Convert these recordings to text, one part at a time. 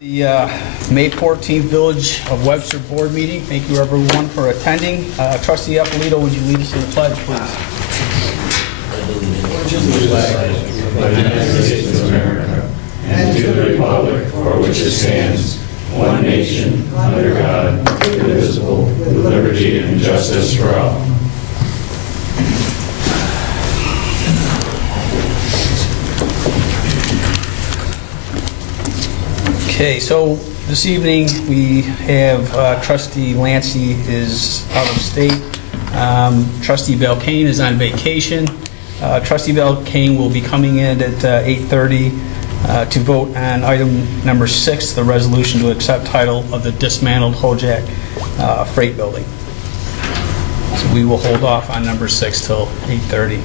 The May 14th Village of Webster Board meeting. Thank you everyone for attending. Trustee Eppolito, would you lead us in the pledge, please? I believe in the flag of the United States of America and to the republic for which it stands, one nation, under God, indivisible, with liberty and justice for all. Okay, so this evening we have Trustee Lancey is out of state. Trustee Belkane is on vacation. Trustee Belkane will be coming in at 8:30 to vote on item number 6, the resolution to accept title of the dismantled Hojak Freight Building. So we will hold off on number 6 till 8:30.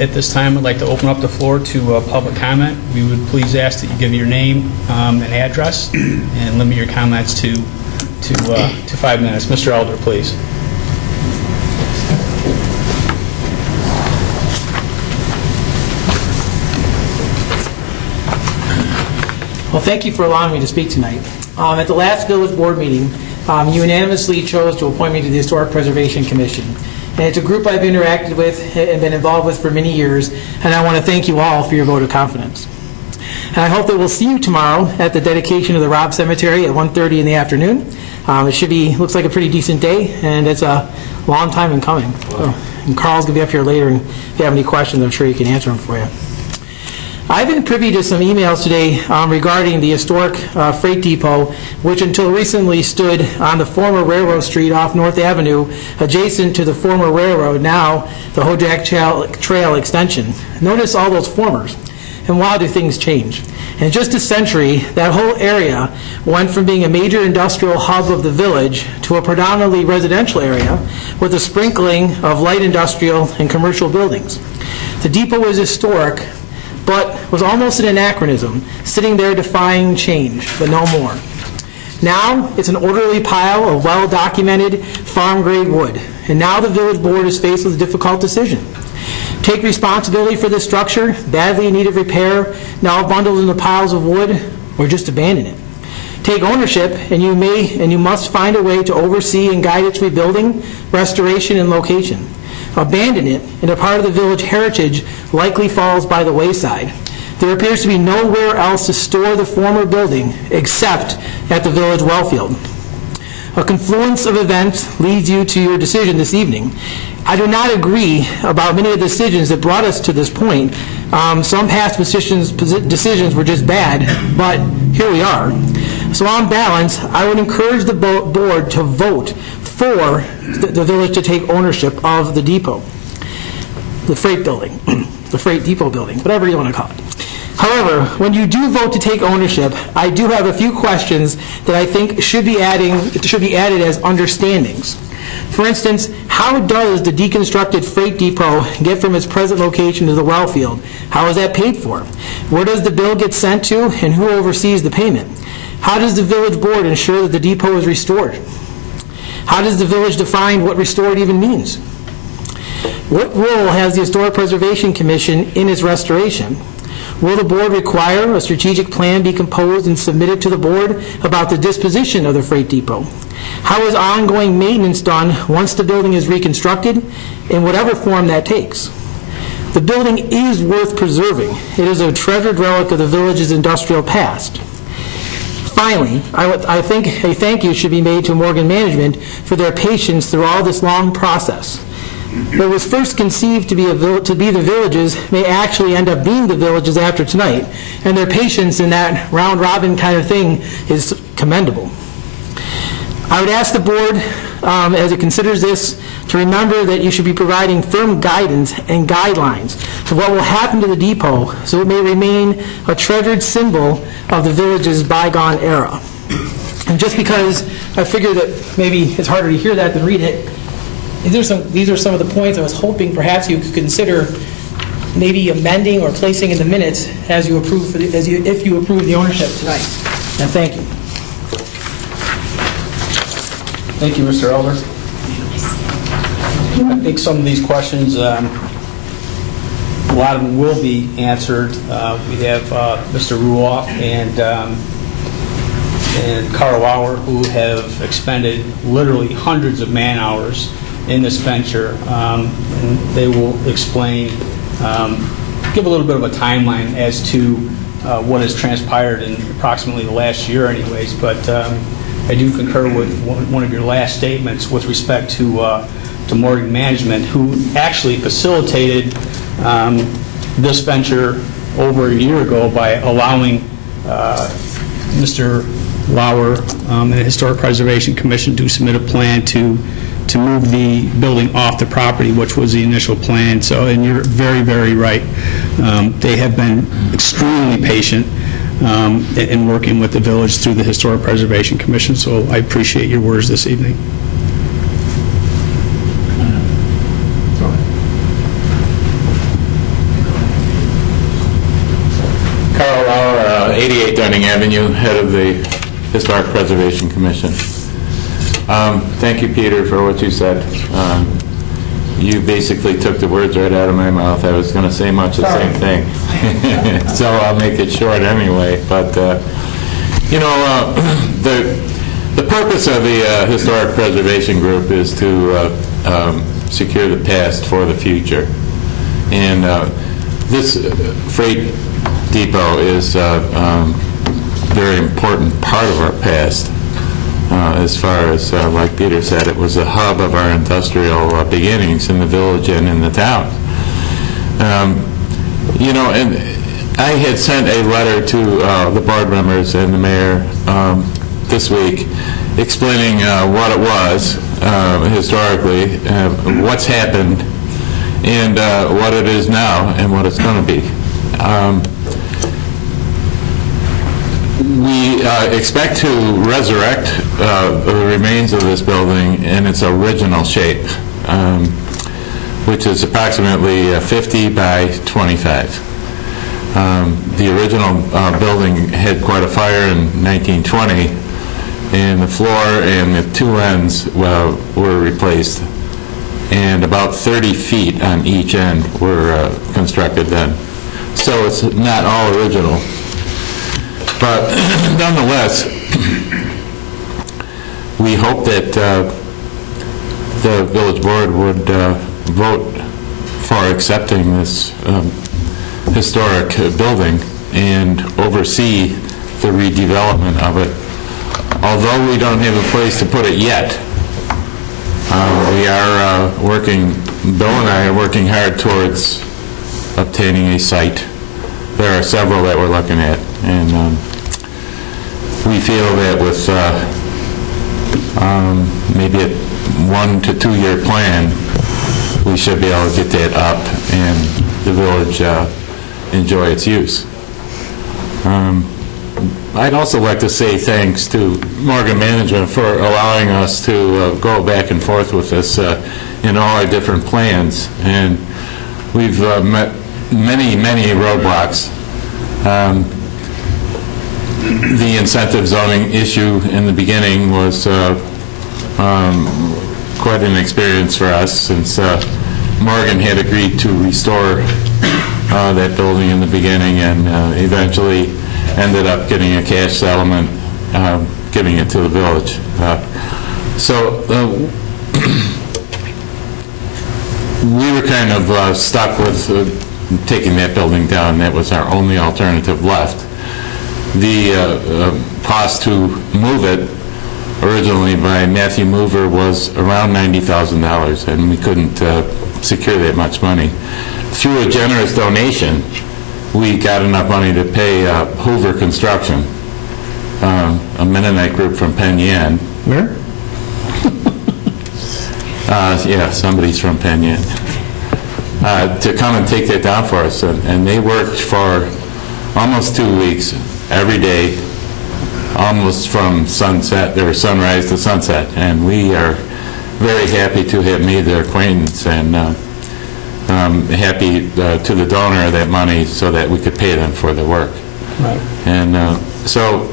At this time, I'd like to open up the floor to public comment. We would please ask that you give your name and address and limit your comments to 5 minutes. Mr. Elder, please. Well, thank you for allowing me to speak tonight. At the last Village Board meeting, you unanimously chose to appoint me to the Historic Preservation Commission. And it's a group I've interacted with and been involved with for many years, and I want to thank you all for your vote of confidence. And I hope that we'll see you tomorrow at the dedication of the Robb Cemetery at 1:30 in the afternoon. It should be, looks like a pretty decent day, and it's a long time in coming. So, and Carl's going to be up here later, and if you have any questions, I'm sure he can answer them for you. I've been privy to some emails today regarding the historic freight depot, which until recently stood on the former railroad street off North Avenue, adjacent to the former railroad, now the Hojak Trail extension. Notice all those formers, and wow, do things change. In just a century, that whole area went from being a major industrial hub of the village to a predominantly residential area with a sprinkling of light industrial and commercial buildings. The depot was historic, but was almost an anachronism, sitting there defying change, but no more. Now, it's an orderly pile of well-documented farm-grade wood, and now the village board is faced with a difficult decision. Take responsibility for this structure, badly in need of repair, now bundled into piles of wood, or just abandon it. Take ownership, and you must find a way to oversee and guide its rebuilding, restoration, and location. Abandon it, and a part of the village heritage likely falls by the wayside. There appears to be nowhere else to store the former building except at the village well field. A confluence of events leads you to your decision this evening. I do not agree about many of the decisions that brought us to this point. Some past decisions were just bad, but here we are. So on balance, I would encourage the board to vote for the village to take ownership of the depot, the freight building, the freight depot building, whatever you want to call it. However, when you do vote to take ownership, I do have a few questions that I think should be added as understandings. For instance, how does the deconstructed freight depot get from its present location to the well field? How is that paid for? Where does the bill get sent to, and who oversees the payment? How does the village board ensure that the depot is restored? How does the village define what restored even means? What role has the Historic Preservation Commission in its restoration? Will the board require a strategic plan be composed and submitted to the board about the disposition of the freight depot? How is ongoing maintenance done once the building is reconstructed, in whatever form that takes? The building is worth preserving. It is a treasured relic of the village's industrial past. Finally, I think a thank you should be made to Morgan Management for their patience through all this long process. What was first conceived to be the villages may actually end up being the villages after tonight, and their patience in that round-robin kind of thing is commendable. I would ask the board, as it considers this, to remember that you should be providing firm guidance and guidelines to what will happen to the depot so it may remain a treasured symbol of the village's bygone era. And just because I figure that maybe it's harder to hear that than read it, these are some of the points I was hoping perhaps you could consider maybe amending or placing in the minutes as you approve if you approve the ownership tonight. And thank you. Thank you, Mr. Elder. I think some of these questions, a lot of them will be answered. We have Mr. Ruoff and and Carl Lauer, who have expended literally hundreds of man-hours in this venture. And they will explain, give a little bit of a timeline as to what has transpired in approximately the last year anyways. But I do concur with one of your last statements with respect to Morgan Management, who actually facilitated this venture over a year ago by allowing Mr. Lauer and the Historic Preservation Commission to submit a plan to move the building off the property, which was the initial plan. So, and you're very, very right. They have been extremely patient in working with the village through the Historic Preservation Commission. So I appreciate your words this evening. Carl Lauer, 88 Dunning Avenue, head of the Historic Preservation Commission. Thank you, Peter, for what you said. You basically took the words right out of my mouth. I was going to say much the same thing. So I'll make it short anyway. But, you know, the purpose of the Historic Preservation Group is to secure the past for the future. And this freight depot is a very important part of our past. As far as, like Peter said, it was a hub of our industrial beginnings in the village and in the town. You know, and I had sent a letter to the board members and the mayor this week explaining what it was historically, what's happened, and what it is now and what it's going to be. We expect to resurrect the remains of this building in its original shape, which is approximately 50 by 25. The original building had quite a fire in 1920, and the floor and the two ends were replaced, and about 30 feet on each end were constructed then. So it's not all original. But nonetheless, we hope that the village board would vote for accepting this historic building and oversee the redevelopment of it. Although we don't have a place to put it yet, we are working, Bill and I are working hard towards obtaining a site. There are several that we're looking at, and we feel that with maybe a 1 to 2 year plan, we should be able to get that up and the village enjoy its use. I'd also like to say thanks to Morgan Management for allowing us to go back and forth with us in all our different plans, and we've met many roadblocks. The incentive zoning issue in the beginning was quite an experience for us, since Morgan had agreed to restore that building in the beginning, and eventually ended up getting a cash settlement, giving it to the village. We were kind of stuck with taking that building down. That was our only alternative left. The cost to move it originally by Matthew Mover was around $90,000, and we couldn't secure that much money. Through a generous donation, we got enough money to pay Hoover Construction, a Mennonite group from Penn Yan. Where? Yeah, somebody's from Penn Yan. To come and take that down for us, and they worked for almost 2 weeks, every day, almost from sunset or sunrise to sunset, and we are very happy to have made their acquaintance, and happy to the donor of that money so that we could pay them for the work. Right. And so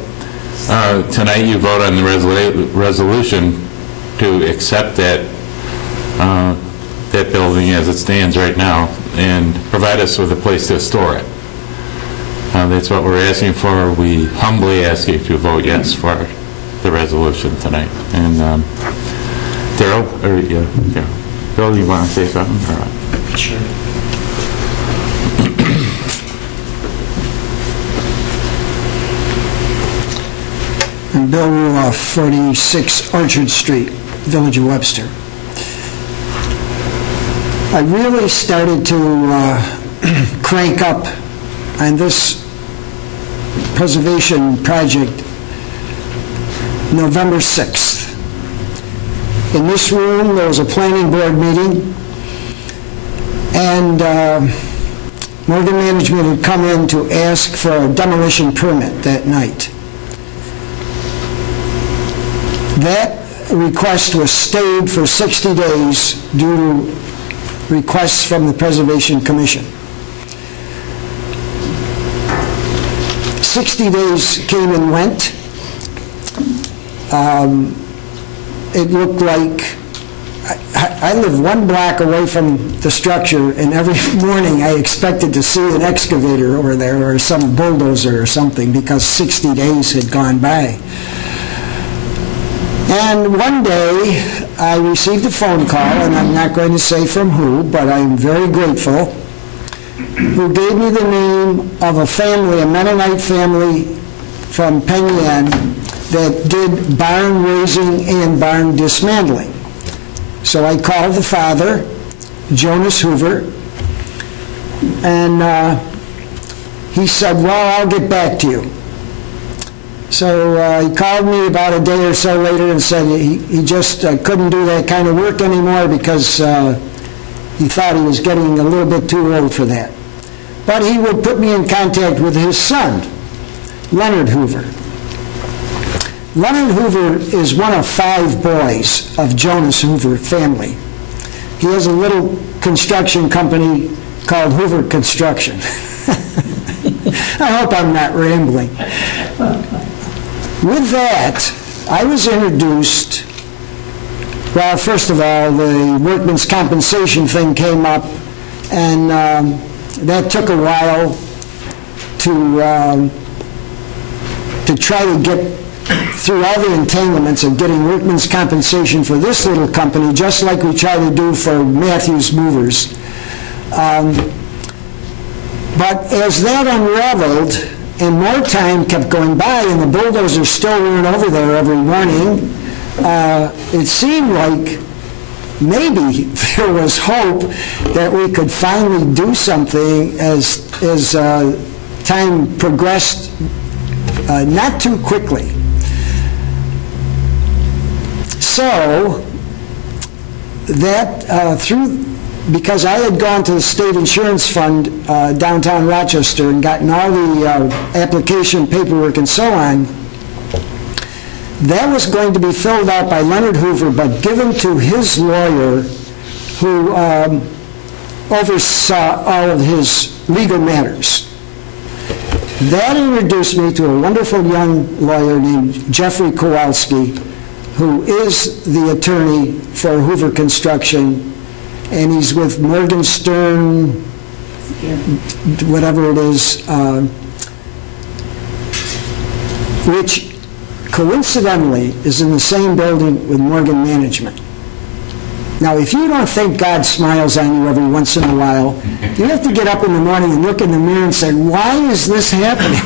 tonight you vote on the resolution to accept that building as it stands right now and provide us with a place to store it. That's what we're asking for. We humbly ask you to vote yes for the resolution tonight. And Daryl, or yeah, Bill, you want to say something? Or what? Sure. And Bill Ruloff, 46 Orchard Street, Village of Webster. I really started to crank up on this preservation project November 6th. In this room, there was a planning board meeting, and Morgan Management had come in to ask for a demolition permit that night. That request was stayed for 60 days due to requests from the Preservation Commission. 60 days came and went. It looked like I live one block away from the structure, and every morning I expected to see an excavator over there or some bulldozer or something, because 60 days had gone by. And one day I received a phone call, and I'm not going to say from who, but I'm very grateful, who gave me the name of a family, a Mennonite family from Penn Yan, that did barn raising and barn dismantling. So I called the father, Jonas Hoover, and he said, well, I'll get back to you. So he called me about a day or so later and said he just couldn't do that kind of work anymore because he thought he was getting a little bit too old for that. But he would put me in contact with his son, Leonard Hoover. Leonard Hoover is one of 5 boys of Jonas Hoover family. He has a little construction company called Hoover Construction. I hope I'm not rambling. With that, I was introduced, well, first of all, the workman's compensation thing came up, and that took a while to try to get through all the entanglements of getting workman's compensation for this little company, just like we try to do for Matthews Movers. But as that unraveled, and more time kept going by, and the bulldozers still weren't over there every morning, it seemed like maybe there was hope that we could finally do something as time progressed, not too quickly. So that because I had gone to the state insurance fund downtown Rochester and gotten all the application paperwork and so on, that was going to be filled out by Leonard Hoover, but given to his lawyer, who oversaw all of his legal matters. That introduced me to a wonderful young lawyer named Jeffrey Kowalski, who is the attorney for Hoover Construction, and he's with Morgan Stern, whatever it is, which coincidentally is in the same building with Morgan Management. Now, if you don't think God smiles on you every once in a while, you have to get up in the morning and look in the mirror and say, why is this happening?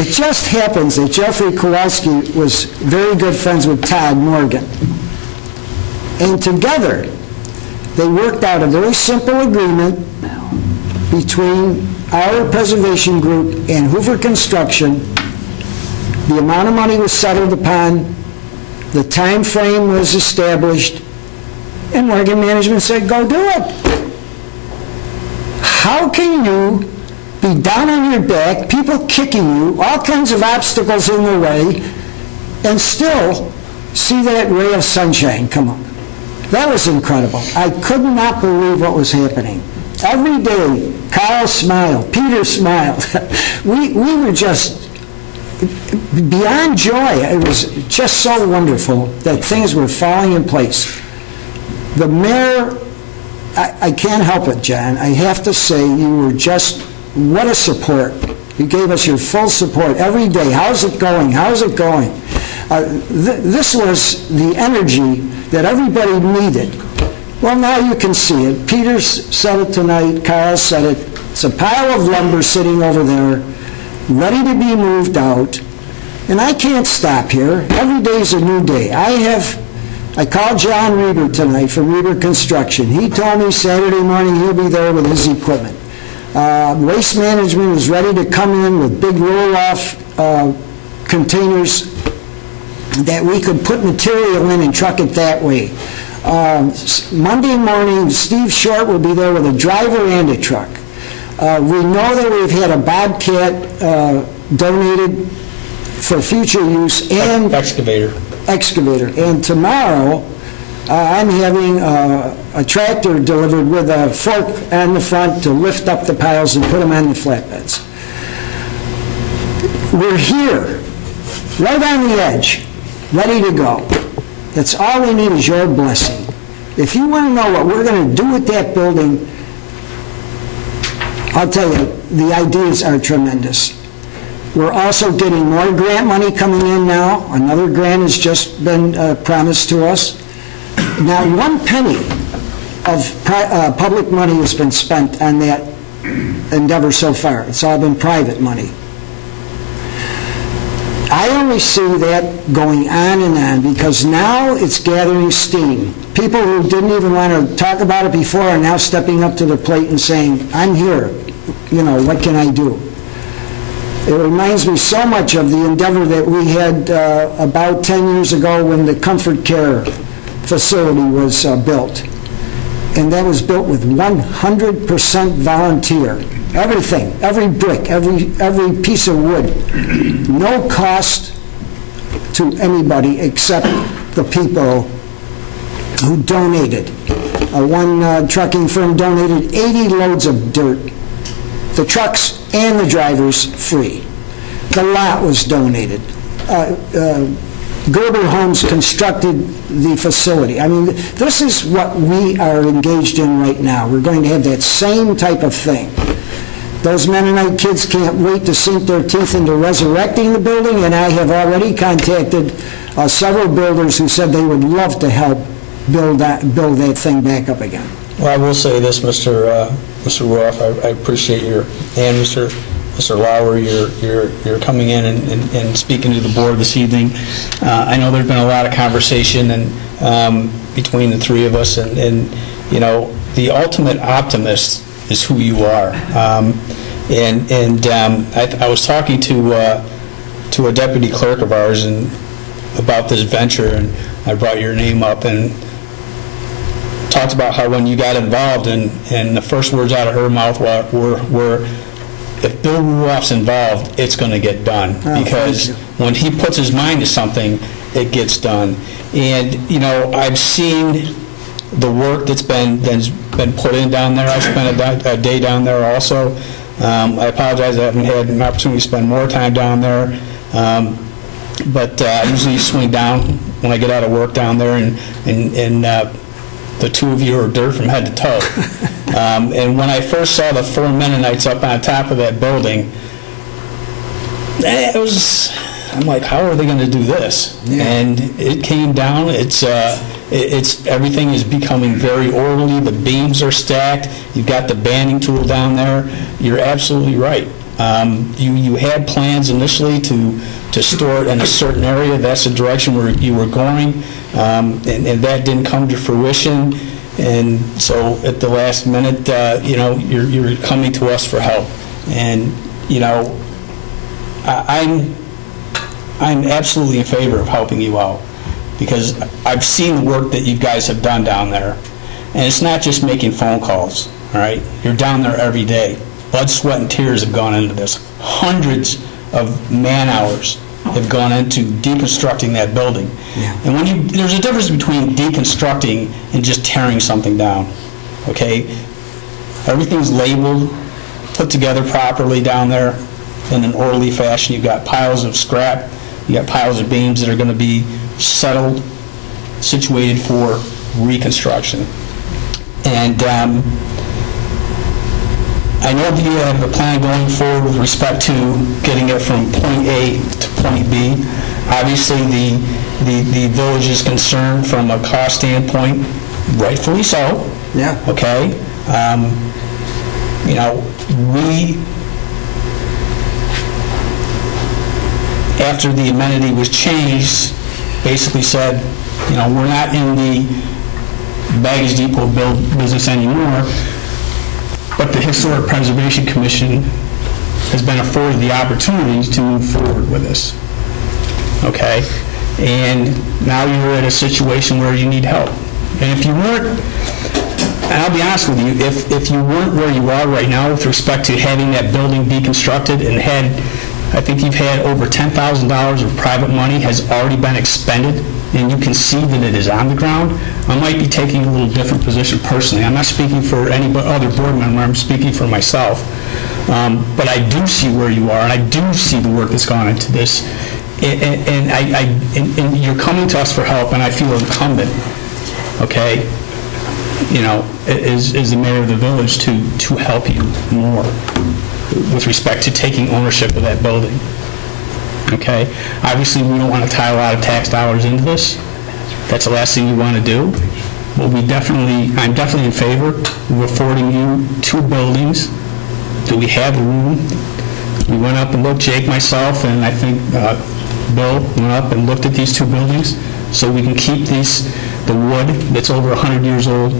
It just happens that Jeffrey Kowalski was very good friends with Todd Morgan. And together, they worked out a very simple agreement between our preservation group and Hoover Construction. The amount of money was settled upon, the time frame was established, and Morgan Management said, go do it. How can you be down on your back, people kicking you, all kinds of obstacles in the way, and still see that ray of sunshine come up? That was incredible. I could not believe what was happening. Every day, Carl smiled, Peter smiled. We were just beyond joy. It was just so wonderful that things were falling in place. The mayor, I can't help it, John. I have to say you were just what a support. You gave us your full support every day. How's it going? How's it going? This was the energy that everybody needed. Well, now you can see it. Peter said it tonight. Carl said it. It's a pile of lumber sitting over there, ready to be moved out. And I can't stop here. Every day's a new day. I called John Reber tonight from Reber Construction. He told me Saturday morning he'll be there with his equipment. Waste Management is ready to come in with big roll-off containers that we could put material in and truck it that way. Monday morning, Steve Short will be there with a driver and a truck. We know that we've had a Bobcat donated for future use and excavator. And tomorrow, I'm having a tractor delivered with a fork on the front to lift up the piles and put them on the flatbeds. We're here, right on the edge, ready to go. That's all we need is your blessing. If you want to know what we're going to do with that building, I'll tell you, the ideas are tremendous. We're also getting more grant money coming in now. Another grant has just been promised to us. Not one penny of public money has been spent on that endeavor so far. It's all been private money. I only see that going on and on because now it's gathering steam. People who didn't even want to talk about it before are now stepping up to the plate and saying, I'm here, you know, what can I do? It reminds me so much of the endeavor that we had about 10 years ago when the Comfort Care facility was built. And that was built with 100% volunteer. Everything, every brick, every piece of wood. No cost to anybody except the people who donated. One trucking firm donated 80 loads of dirt. The trucks and the drivers free. The lot was donated. Gerber Homes constructed the facility. I mean, this is what we are engaged in right now. We're going to have that same type of thing. Those Mennonite kids can't wait to sink their teeth into resurrecting the building, and I have already contacted several builders who said they would love to help build that thing back up again. Well, I will say this, Mr. Roth, I appreciate your, and Mr. Lauer, you're coming in and speaking to the board this evening. I know there's been a lot of conversation and between the three of us, and you know, the ultimate optimist is who you are. I was talking to a deputy clerk of ours and about this venture, and I brought your name up and talked about how when you got involved, and the first words out of her mouth were if Bill Ruoff's involved, it's going to get done. Because when he puts his mind to something, it gets done. And, you know, I've seen the work that's been put in down there. I spent a day down there also. I apologize, I haven't had an opportunity to spend more time down there. But I usually swing down when I get out of work down there, and the two of you are dirt from head to toe. And when I first saw the 4 Mennonites up on top of that building, I'm like, how are they going to do this? Yeah. And it came down. Everything is becoming very orderly. The beams are stacked. You've got the banding tool down there. You're absolutely right. You had plans initially to store it in a certain area. That's the direction where you were going, and that didn't come to fruition. And so at the last minute, you know, you're coming to us for help. And you know, I'm absolutely in favor of helping you out, because I've seen the work that you guys have done down there, and it's not just making phone calls. All right, you're down there every day. Blood, sweat, and tears have gone into this. Hundreds of man-hours have gone into deconstructing that building. Yeah. And there's a difference between deconstructing and just tearing something down. Okay, everything's labeled, put together properly down there in an orderly fashion. You've got piles of scrap. You got piles of beams that are going to be settled, situated for reconstruction. And I know that you have a plan going forward with respect to getting it from point A to point B. Obviously, the village is concerned from a cost standpoint, rightfully so. Yeah. Okay? You know, we, after the amenity was changed, basically said, you know, we're not in the baggage depot business anymore, but the Historic Preservation Commission has been afforded the opportunity to move forward with this. Okay? And now you're in a situation where you need help. And if you weren't, and I'll be honest with you, if you weren't where you are right now with respect to having that building deconstructed and had, I think you've had over $10,000 of private money has already been expended, and you can see that it is on the ground, I might be taking a little different position personally. I'm not speaking for any other board member, I'm speaking for myself. But I do see where you are, and I do see the work that's gone into this. And you're coming to us for help, and I feel incumbent, okay, you know, is the mayor of the village to help you more with respect to taking ownership of that building. Okay? Obviously, we don't want to tie a lot of tax dollars into this. That's the last thing we want to do. But I'm definitely in favor of affording you 2 buildings that we have the room. We went up and looked, Jake, myself, and I think Bill went up and looked at these 2 buildings so we can keep the wood that's over 100 years old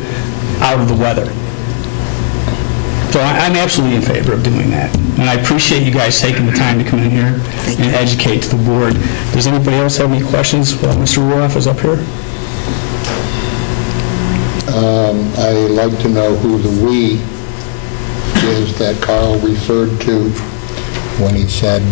out of the weather. So I'm absolutely in favor of doing that. And I appreciate you guys taking the time to come in here and educate the board. Does anybody else have any questions while Mr. Ruoff is up here? I'd like to know who the "we" is that Carl referred to when he said,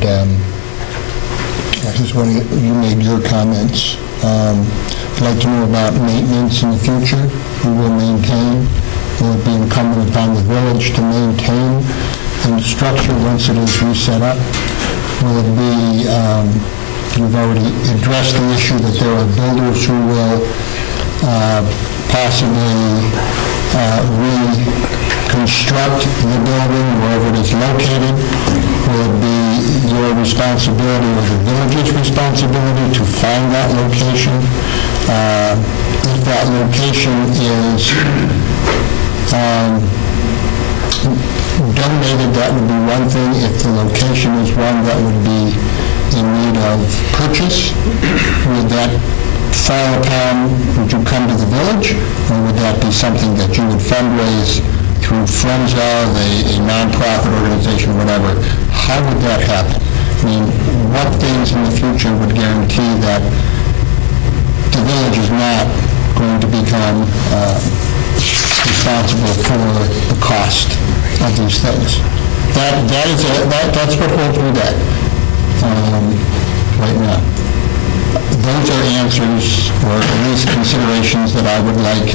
this is when you made your comments. I'd like to know about maintenance in the future. Who will maintain? Will it be incumbent upon the village to maintain the structure once it is reset up? Will it be, you've already addressed the issue that there are builders who will possibly reconstruct the building wherever it is located. Will it be your responsibility or the village's responsibility to find that location? If that location is donated, that would be one thing. If the location is one that would be in need of purchase, would that fall upon, would you come to the village, or would that be something that you would fundraise through Friends of, a non-profit organization, whatever? How would that happen? I mean, what things in the future would guarantee that the village is not going to become responsible for the cost of these things? That's what holds me back right now. Those are answers, or at least considerations, that I would like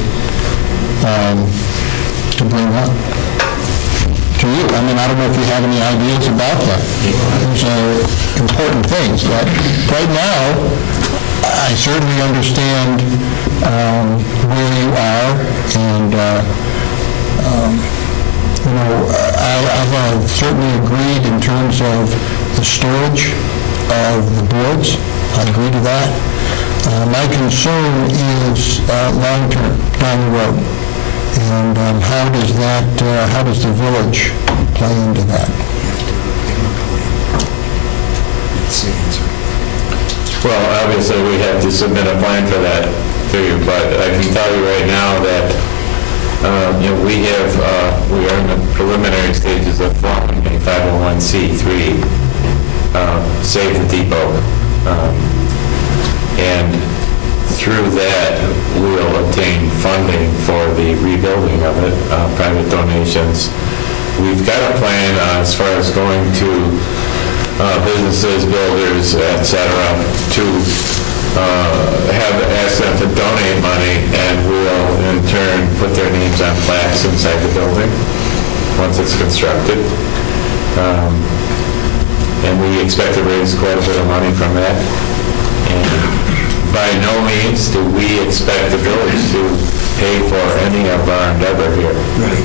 to bring up to you. I mean, I don't know if you have any ideas about that. Those are important things. But right now, I certainly understand where you are, and you know, I have certainly agreed in terms of the storage of the boards. I agree to that. My concern is long-term, down the road, and how does the village play into that? Well, obviously, we have to submit a plan for that to you, but I can tell you right now that, you know, we are in the preliminary stages of forming a 501c3, Save the Depot, and through that, we'll obtain funding for the rebuilding of it, private donations. We've got a plan as far as going to businesses, builders, etc., to ask them to donate money, and we'll in turn put their names on plaques inside the building once it's constructed. And we expect to raise quite a bit of money from that. And by no means do we expect the village to pay for any of our endeavor here. Right.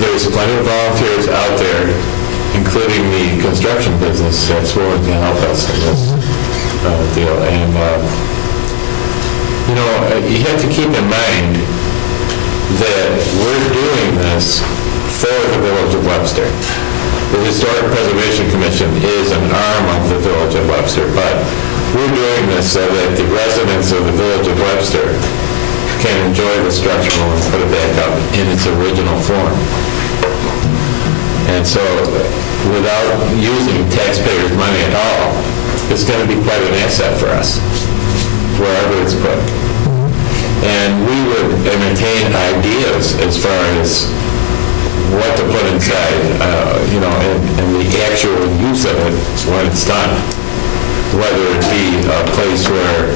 there's plenty of volunteers out there, including the construction business, that's willing to help us in this deal. And, you have to keep in mind that we're doing this for the Village of Webster. The Historic Preservation Commission is an arm of the Village of Webster, but we're doing this so that the residents of the Village of Webster can enjoy the structure and put it back up in its original form. And so, without using taxpayers' money at all, it's going to be quite an asset for us, wherever it's put. And we would entertain ideas as far as what to put inside, and the actual use of it when it's done. Whether it be a place where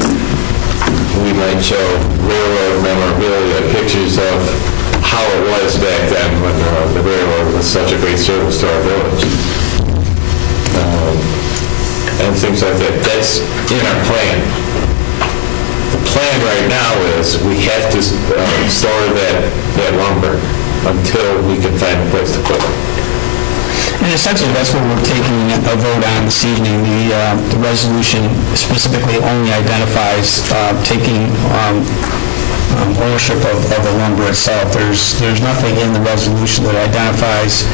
we might show railroad memorabilia, pictures of how it was back then when the railroad was such a great service to our village, and things like that. That's in our plan. The plan right now is we have to store that lumber until we can find a place to put it. And essentially, that's what we're taking a vote on this evening. The resolution specifically only identifies taking ownership of the lumber itself. There's nothing in the resolution that identifies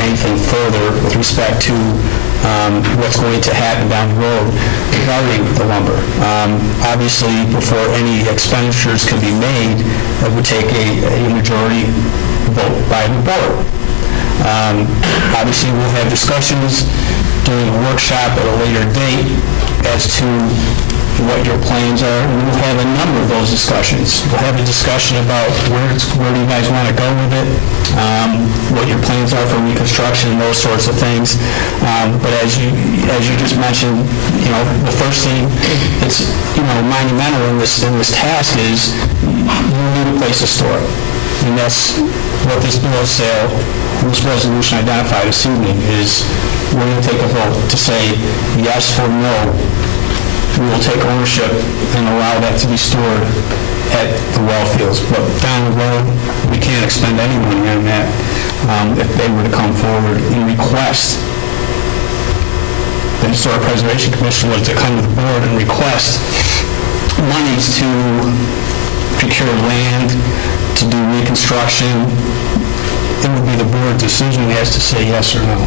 anything further with respect to what's going to happen down the road regarding the lumber. Obviously, before any expenditures can be made, it would take a majority vote by the board. Obviously, we'll have discussions during a workshop at a later date as to what your plans are, and we'll have a number of those discussions. We'll have a discussion about where do you guys want to go with it, what your plans are for reconstruction, and those sorts of things. But as you just mentioned, the first thing that's monumental in this task is you need a place to store it, and that's what this bill of sale, this resolution identified this evening is. We're going to take a vote to say yes or no. We will take ownership and allow that to be stored at the well fields. But down the road, we can't expend any money on that if they were to come forward and request. The Historic Preservation Commission was to come to the board and request monies to procure land, to do reconstruction. It would be the board's decision as to say yes or no.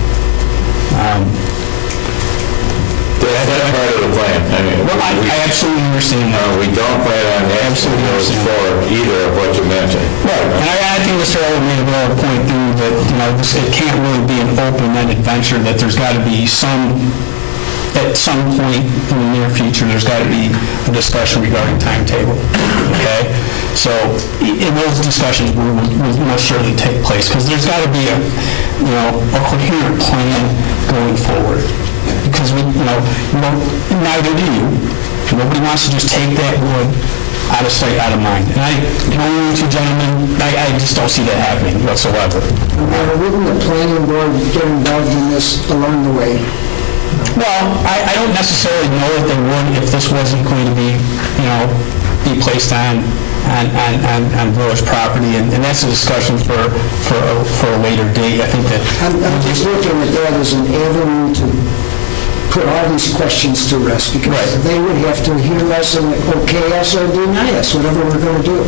That's part of the plan. I absolutely understand that. We don't plan on asking those for either of what you mentioned. Right. And I think Mr. Elwood made a valid point, too, that it can't really be an open-ended venture, that there's got to be at some point in the near future, there's got to be a discussion regarding timetable. Okay? So in those discussions will most surely take place, because there's got to be a coherent plan going forward. Because neither do you. Nobody wants to just take that wood out of sight, out of mind. And you two gentlemen, I just don't see that happening whatsoever. Wouldn't the planning board get involved in this along the way? Well, I don't necessarily know that they would if this wasn't going to be placed on village property, and that's a discussion for a later date. I think that I'm just looking at that as an avenue to put all these questions to rest, because they would have to hear us and okay us or deny us, whatever we're going to do.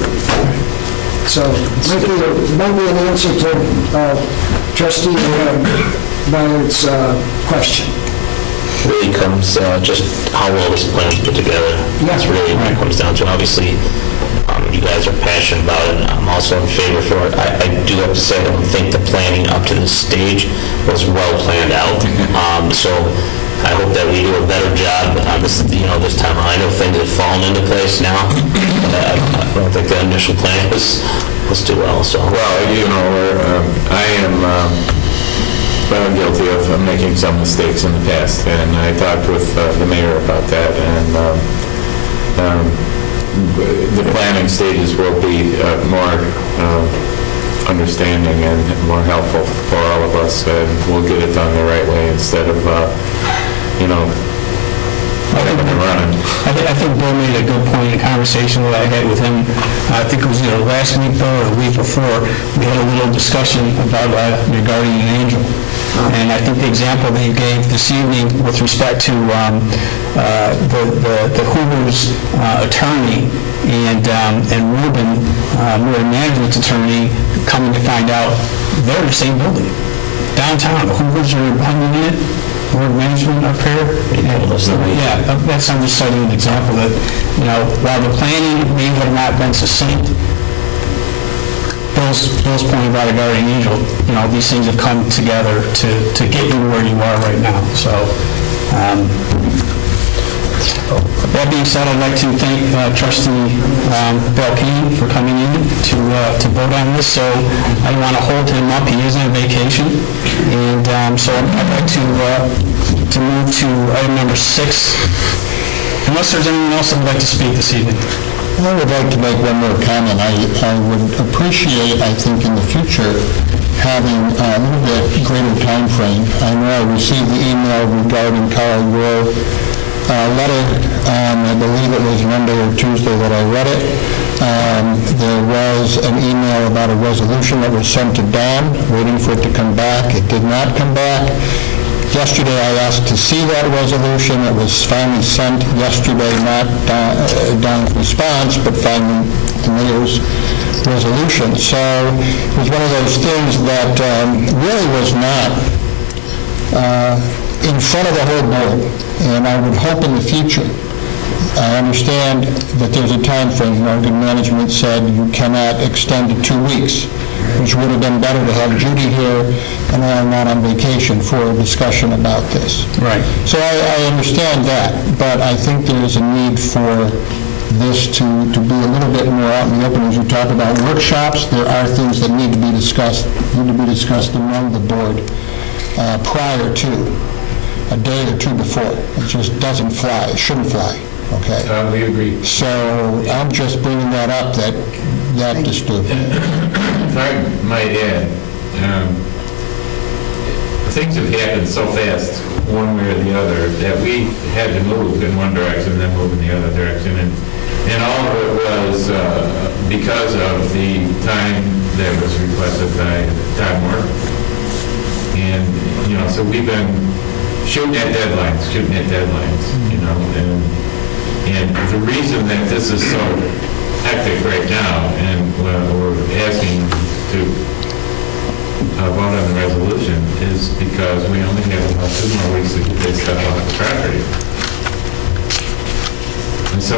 So it might be an answer to Trustee Byard's question. Really comes just how well this plan is put together. That's really what it comes down to. And obviously, you guys are passionate about it, and I'm also in favor for it. I do have to say, I don't think the planning up to this stage was well planned out. So I hope that we do a better job this time around. I know things have fallen into place now, but I don't think the initial plan was too well. So I am found guilty of making some mistakes in the past, and I talked with the mayor about that, and the planning stages will be more understanding and more helpful for all of us, and we'll get it done the right way instead of I think Bill made a good point in a conversation that I had with him. I think it was either last week, Bill, or the week before. We had a little discussion about your guardian angel. And I think the example that you gave this evening with respect to the Hoover's attorney and Ruben, Morgan Management's attorney, coming to find out they're in the same building. Downtown, the Hoovers are behind it. Morgan Management up here. Yeah, that's, I'm just citing an example that, while the planning may have not been succinct, Bill's point about a guardian angel, these things have come together to get you where you are right now. So, that being said, I'd like to thank Trustee Belkane for coming in to vote on this. So I don't want to hold him up. He is on vacation. And so I'd like to move to item number 6. Unless there's anyone else that would like to speak this evening. I would like to make one more comment. I would appreciate, I think, in the future, having a little bit greater time frame. I know I received the email regarding Carl your letter. I believe it was Monday or Tuesday that I read it. There was an email about a resolution that was sent to Don, waiting for it to come back. It did not come back. Yesterday I asked to see that resolution. It was finally sent yesterday, not Don's response, but finally the mayor's resolution. So it was one of those things that really was not in front of the whole board. And I would hope in the future, I understand that there's a time frame. Morgan Management said you cannot extend to 2 weeks, which would have been better to have Judy here and I'm not on vacation for a discussion about this. Right. So I understand that, but I think there is a need for this to be a little bit more out in the open. As you talk about workshops, there are things that need to be discussed among the board prior to, a day or two before. It just doesn't fly. It shouldn't fly. Okay. We agree. So I'm just bringing that up. That disturbed me. If I might add, things have happened so fast, one way or the other, that we had to move in one direction, then move in the other direction, and all of it was because of the time that was requested by Time Warner. And so we've been shooting at deadlines, and the reason that this is so hectic right now, and we're asking to vote on the resolution, is because we only have about 2 more weeks to get this stuff off the property. And so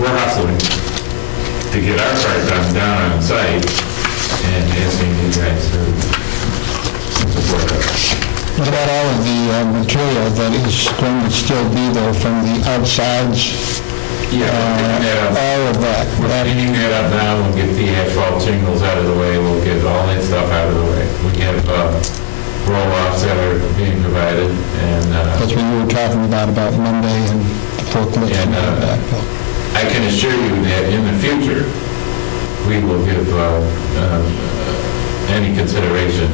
we're hustling to get our part done down on site and asking you guys to support us. What about all of the material that is going to still be there from the outsides? Yeah, all of that. We're cleaning that up now. We'll get the asphalt shingles out of the way. We'll get all that stuff out of the way. We have roll-offs that are being provided. And that's what you were talking about Monday and the forklift. And I can assure you that in the future, we will give any consideration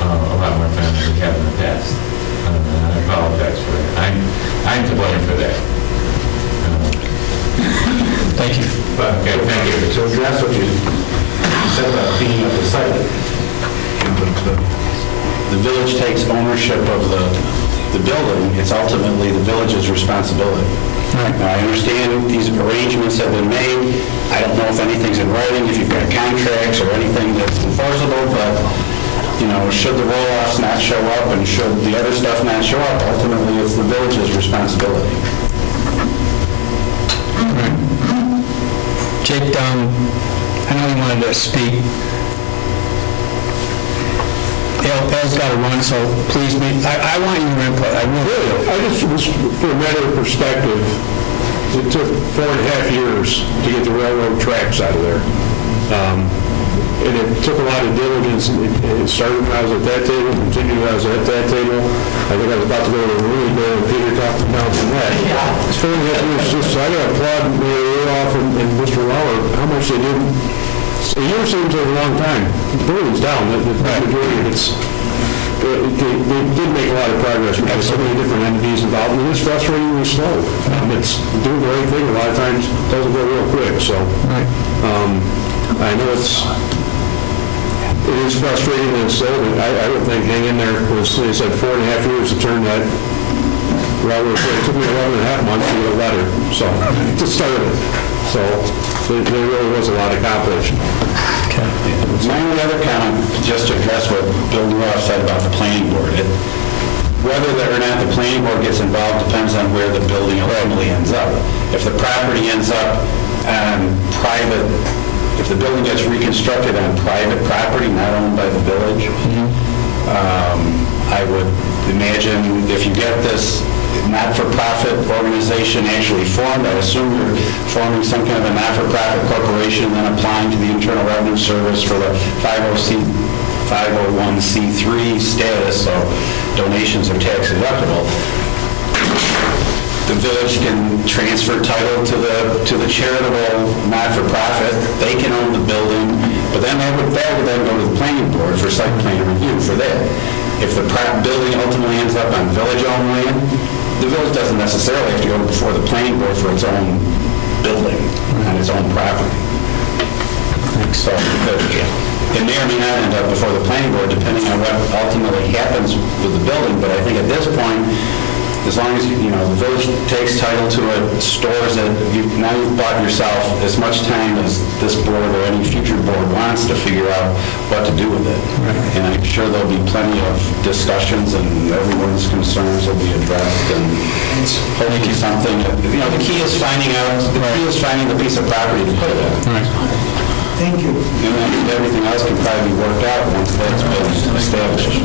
a lot more time than we have in the past. I apologize for that. I'm to blame for that. Thank you. Okay, thank you. So address what you said about cleaning up the site. The village takes ownership of the building. It's ultimately the village's responsibility. Right. Now, I understand these arrangements have been made. I don't know if anything's in writing, if you've got contracts or anything that's enforceable, but should the roll-offs not show up and should the other stuff not show up, ultimately it's the village's responsibility. Jake, I know you wanted to speak. Al's got to run, so please, I want your input. I really. I just, for a matter of perspective, it took 4.5 years to get the railroad tracks out of there. And it took a lot of diligence. It started when I was at that table, continued when I was at that table. I think I was about to go to the really go, and Peter talked about from that. It's 4.5 years. So I got to applaud Mayor Roloff and Mr. Lawler how much they did. A year seems like a long time. The building's down. The majority of it's they did make a lot of progress. We have so many different entities involved, and it's frustratingly slow. It's doing the right thing. A lot of times it doesn't go real quick. So I know it is frustrating and slow, but I don't think hang in there. They said 4.5 years to turn that railroad. It took me 11.5 months to get a letter, so to start it. So there really was a lot accomplished. Okay. My only other comment, just to address what Bill Roth said about the planning board. Whether or not the planning board gets involved depends on where the building ultimately ends up. If the property ends up on private, if the building gets reconstructed on private property, not owned by the village, I would imagine if you get this not-for-profit organization actually formed, I assume you're forming some kind of a not-for-profit corporation and then applying to the Internal Revenue Service for the 501c3 status, so donations are tax deductible. The village can transfer title to the charitable not-for-profit. They can own the building, but then that would then go to the planning board for site plan review for that. If the building ultimately ends up on village-owned land, the village doesn't necessarily have to go before the planning board for its own building on its own property. So it may or may not end up before the planning board, depending on what ultimately happens with the building. But I think at this point, as long as the village takes title to it, stores it, now you've bought yourself as much time as this board or any future board wants to figure out what to do with it. Right. And I'm sure there'll be plenty of discussions and everyone's concerns will be addressed and hopefully something. The key is finding the piece of property to put it in. Right. Thank you. And then everything else can probably be worked out once that's been established.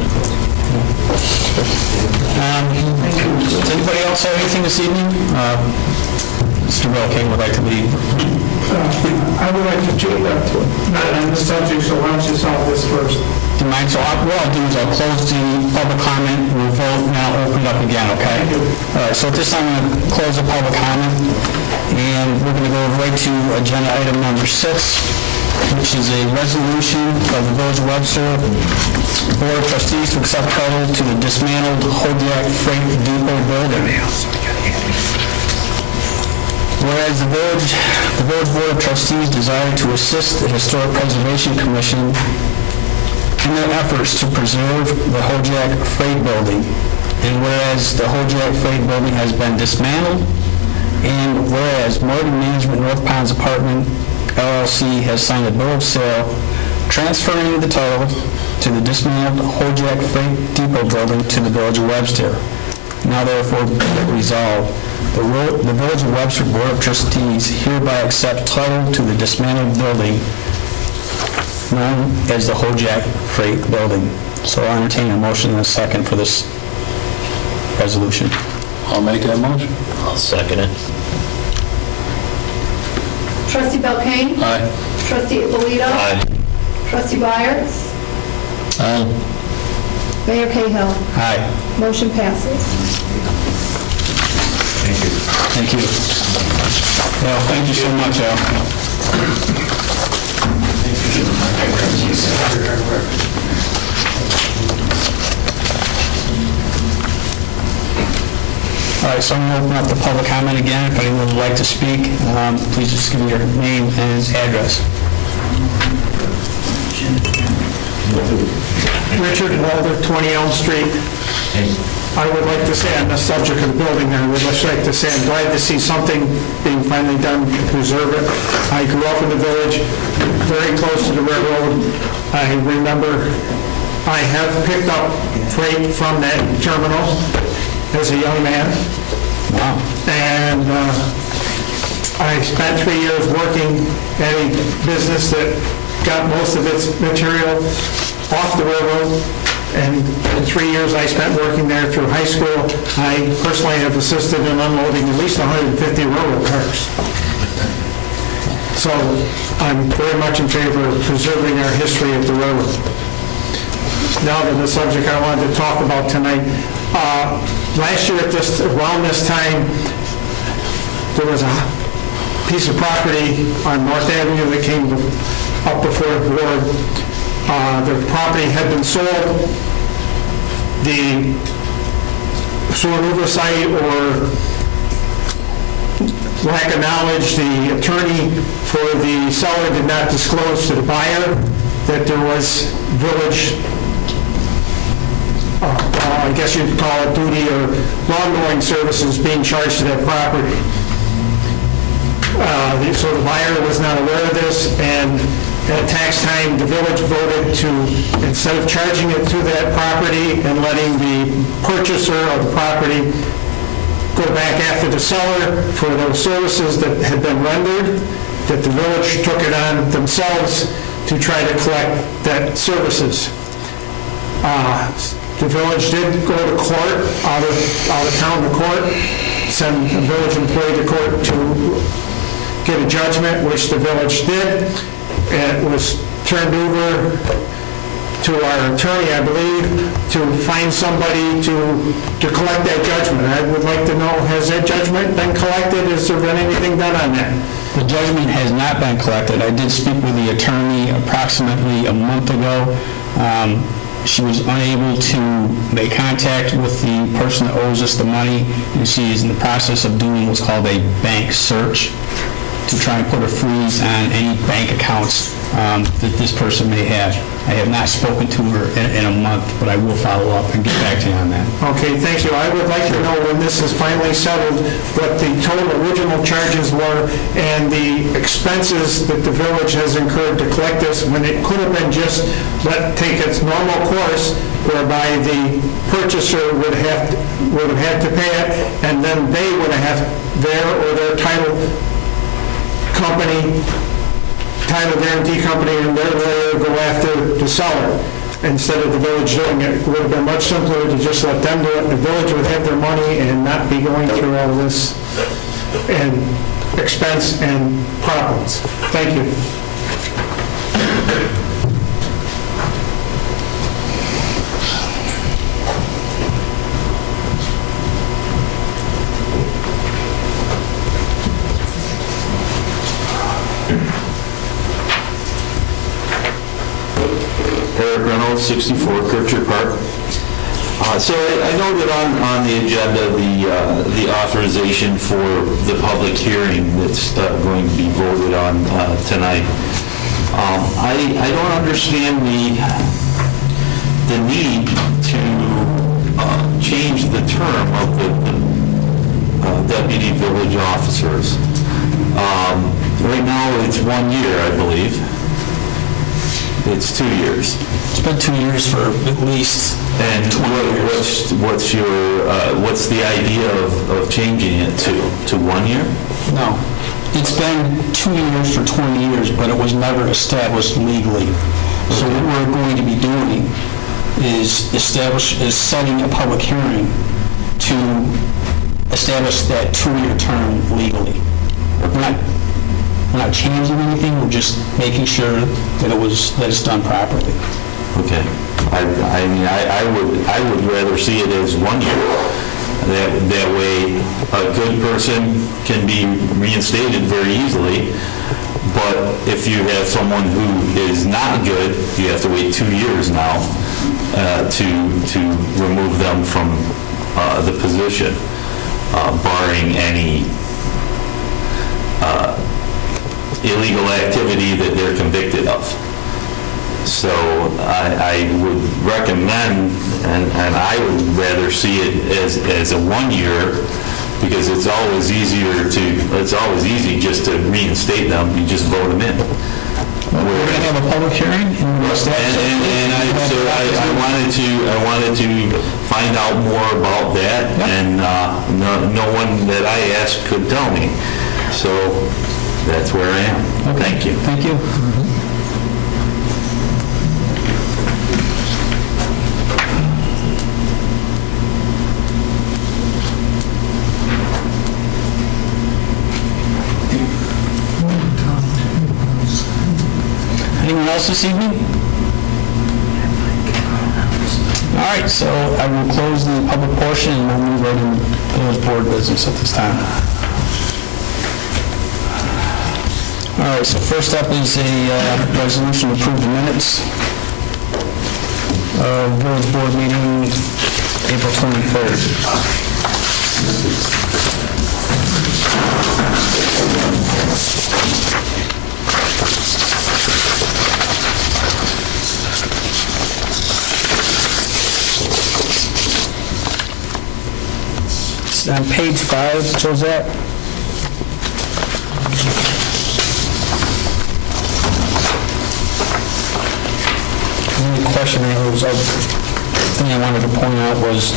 Does anybody else have anything this evening? Mr. Belkane would like to leave. I would like to change that to not on the subject, so why don't you solve this first? Do you mind? So what I'll do is I'll close the public comment, we'll vote, and I'll open it up again, okay? All right, so at this time I'm going to close the public comment, and we're going to go right to agenda item number 6. Which is a resolution of the Village of Webster Board of Trustees to accept title to the dismantled Hojak Freight Depot building. Whereas the Village Board of Trustees desire to assist the Historic Preservation Commission in their efforts to preserve the Hojak Freight building, and whereas the Hojak Freight building has been dismantled, and whereas Morgan Management North Ponds Apartment LLC has signed a bill of sale transferring the title to the dismantled Hojak Freight Depot building to the Village of Webster. Now therefore be it resolved, the Village of Webster Board of Trustees hereby accept title to the dismantled building known as the Hojak Freight building. So I'll entertain a motion and a second for this resolution. I'll make that motion. I'll second it. Trustee Belkane? Aye. Trustee Ippolito? Aye. Trustee Byers? Aye. Mayor Cahill? Aye. Motion passes. Thank you. Well, thank you so much, Al. All right, so I'm going to open up the public comment again. If anyone would like to speak, please just give me your name and address. Richard Walder, 20 Elm Street. I would like to say on the subject of the building, I would just like to say I'm glad to see something being finally done to preserve it. I grew up in the village, very close to the railroad. I remember I have picked up freight from that terminal as a young man. Wow. And I spent 3 years working at a business that got most of its material off the railroad. And in 3 years I spent working there through high school, I personally have assisted in unloading at least 150 railroad cars. So I'm very much in favor of preserving our history of the railroad. Now to the subject I wanted to talk about tonight. Last year around this time, there was a piece of property on North Avenue that came up before the board. The property had been sold the sort of oversight or lack of knowledge, the attorney for the seller did not disclose to the buyer that there was village, I guess you'd call it duty or lawn mowing services being charged to that property. So the buyer was not aware of this, and at tax time, the village voted to, instead of charging it to that property and letting the purchaser of the property go back after the seller for those services that had been rendered, that the village took it on themselves to try to collect that services. The village did go to court, out of town to court, send a village employee to court to get a judgment, which the village did. It was turned over to our attorney, I believe, to find somebody to collect that judgment. I would like to know, has that judgment been collected? Has there been anything done on that? The judgment has not been collected. I did speak with the attorney approximately a month ago. She was unable to make contact with the person that owes us the money, and she is in the process of doing what's called a bank search to try and put a freeze on any bank accounts that this person may have. I have not spoken to her in a month, but I will follow up and get back to you on that. Okay, thank you. I would like to know when this is finally settled, what the total original charges were and the expenses that the village has incurred to collect this, when it could have been just take its normal course, whereby the purchaser would have had to pay it, and then they would have their title company, title guarantee company, and their lawyer go after the seller. Instead of the village doing it, it would have been much simpler to just let them do it. The village would have their money and not be going through all this and expense and problems. Thank you. Eric Reynolds, 64 Kirkshire Park. So I noted on the agenda the authorization for the public hearing that's going to be voted on tonight. I don't understand the need to change the term of the deputy village officers. Right now it's 1 year, I believe. It's 2 years. It's been 2 years for at least and 20 years. What's the idea of changing it to 1 year? No. It's been 2 years for 20 years, but it was never established legally. So what we're going to be doing is setting a public hearing to establish that 2-year term legally. We're not changing anything. We're just making sure that it's done properly. Okay. I mean, I would rather see it as 1 year. That way, a good person can be reinstated very easily. But if you have someone who is not good, you have to wait 2 years now to remove them from the position, barring any illegal activity that they're convicted of. So I would recommend, and I would rather see it as a 1 year, because it's always easy just to reinstate them. You just vote them in. We're going to have a public hearing, I wanted to find out more about that, yep. And no one that I asked could tell me. So that's where I am. Okay. Thank you. Thank you. Anyone else this evening? All right, so I will close the public portion and we'll move right into village board business at this time. All right, so first up is a resolution to approve the minutes of village board meeting April 23rd. It's on page 5, Josette. The only question I was, thing I wanted to point out was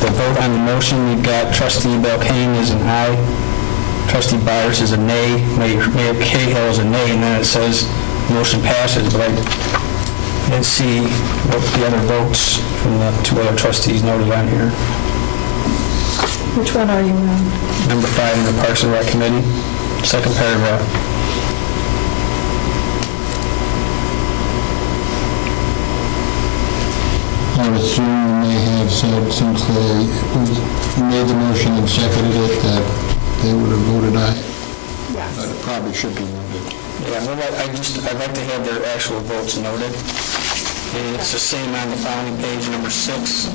the vote on the motion. We've got Trustee Belkane is an aye, Trustee Byers is a nay, Mayor Cahill is a nay, and then it says motion passes, but I didn't see what the other votes from the 2 other trustees noted on here. Which one are you on? Number 5 in the Parks and Rec Committee, second paragraph. I would assume you may have said, since they made the motion and seconded it, that they would have voted aye. Yes. But it probably should be noted. Yeah, well, I'd like to have their actual votes noted. And it's the same on the following page, number 6,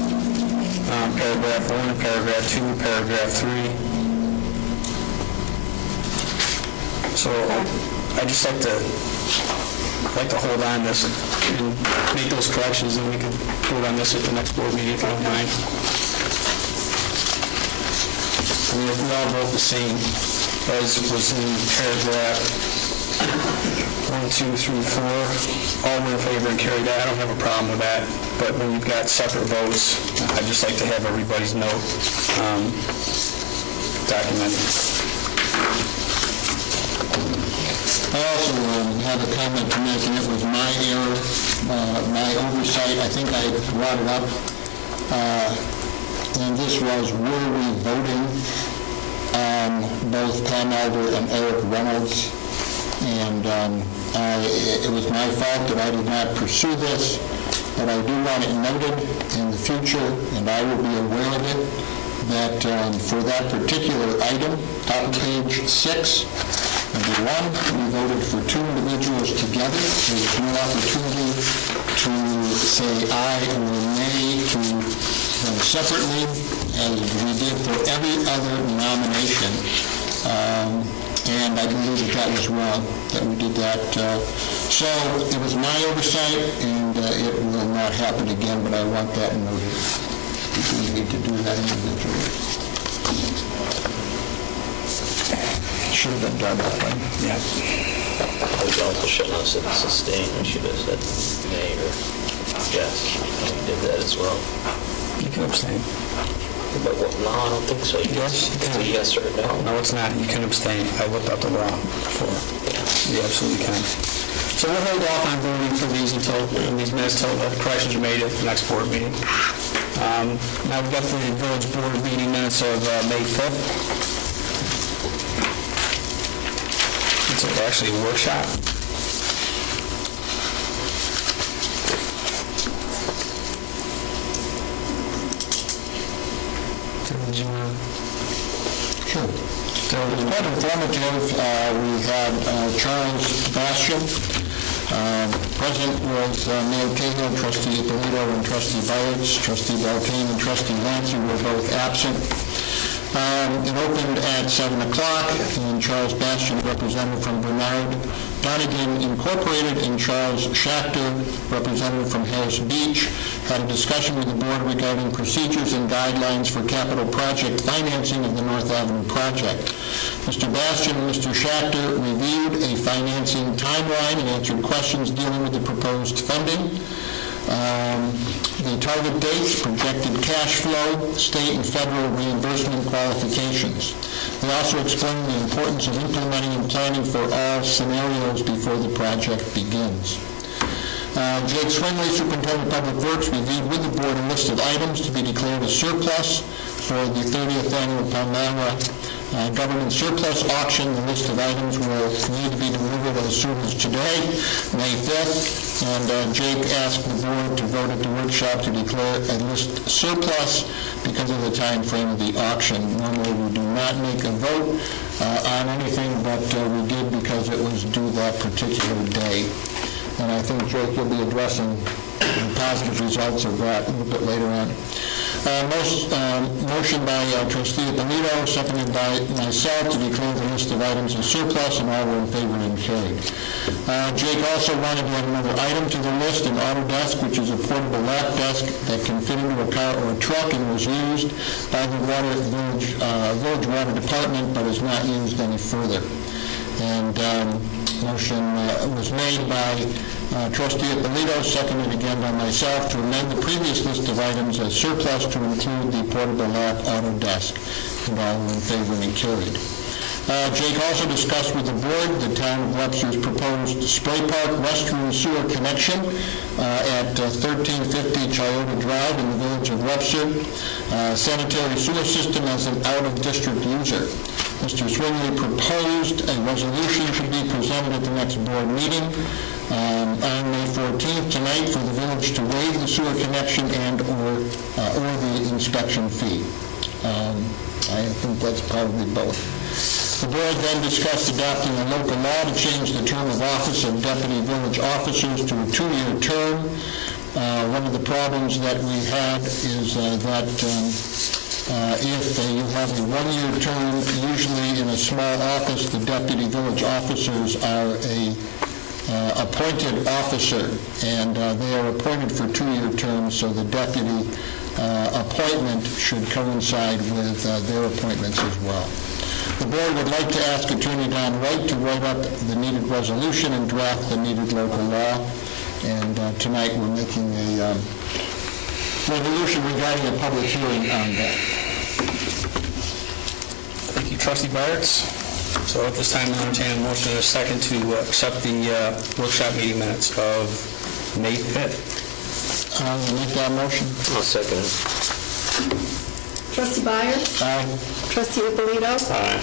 paragraph 1, paragraph 2, paragraph 3. So I'd just like to hold on this and make those corrections, and we can vote on this at the next board meeting if you don't mind. I mean, we all vote the same as was in paragraph 1, 2, 3, 4. All were in favor and carried that. I don't have a problem with that. But when you've got separate votes, I'd just like to have everybody's note documented. I also have a comment to make, and it was my error, my oversight. I think I brought it up. And this was, were we voting on both Pam Alder and Eric Reynolds? And it was my fault that I did not pursue this, but I do want it noted in the future, and I will be aware of it, that for that particular item, top of page 6, number 1, we voted for 2 individuals together. There was no opportunity to say aye or nay to them separately, as we did for every other nomination. And I believe that was wrong, that we did that. So it was my oversight, and it will not happen again, but I want that noted. We need to do that individually. Should have been done that way. Yeah. I was also shouldn't have said sustain. We should have said nay or yes. We did that as well. You can abstain. But what, no, I don't think so. Yes, you It's can. a yes or a no. No, it's not. You can abstain. I looked up the law before. You absolutely can. So we'll hold off on voting for these until, these minutes, until the corrections are made at the next board meeting. Now we've got the village board meeting minutes of May 5th. It's actually a workshop. Sure. So it was quite informative. We had Charles Bastian. Present was Mayor Cahill, Trustee Ippolito, and Trustee Byers. Trustee Belkane and Trustee Lancy were both absent. It opened at 7 o'clock, and Charles Bastian, representative from Bernard Donegan Incorporated, and Charles Schachter, representative from Harris Beach, had a discussion with the board regarding procedures and guidelines for capital project financing of the North Avenue project. Mr. Bastian and Mr. Schachter reviewed a financing timeline and answered questions dealing with the proposed funding. The target dates, projected cash flow, state and federal reimbursement qualifications. They also explained the importance of implementing and planning for all scenarios before the project begins. Jake Swinley, Superintendent of Public Works, reviewed with the board a list of items to be declared a surplus for the 30th annual Palmyra government surplus auction. The list of items will need to be delivered as soon as today, May 5th. And Jake asked the board to vote at the workshop to declare a list surplus because of the time frame of the auction. Normally we do not make a vote on anything, but we did because it was due that particular day. And I think, Jake, you'll be addressing the positive results of that a little bit later on. Motion by trustee Ippolito, seconded by myself, to declare the list of items as surplus, and all were in favor and carried. Jake also wanted to add another item to the list, an auto desk, which is a portable lap desk that can fit into a car or a truck and was used by the village water department, but is not used any further. And motion was made by trustee Ippolito, seconded again by myself, to amend the previous list of items as surplus to include the portable lap auto desk. And all were in favor and carried. Jake also discussed with the board the town of Webster's proposed spray park restroom sewer connection at 1350 Chiota Drive in the village of Webster. Sanitary sewer system as an out-of-district user. Mr. Swingley proposed a resolution should be presented at the next board meeting on May 14th tonight for the village to waive the sewer connection and or the inspection fee. I think that's probably both. The board then discussed adopting a local law to change the term of office of deputy village officers to a 2-year term. One of the problems that we had is that if you have a 1-year term, usually in a small office, the deputy village officers are a appointed officer, and they are appointed for 2-year terms, so the deputy appointment should coincide with their appointments as well. The board would like to ask Attorney Don Wright to write up the needed resolution and draft the needed local law, and tonight we're making a resolution regarding a public hearing on that. Thank you, Trustee Bartz. So at this time, I'll entertain a motion and a second to accept the workshop meeting minutes of May 5th. I'll make that motion. I'll second it. Trustee Byers? Aye. Trustee Ippolito? Aye.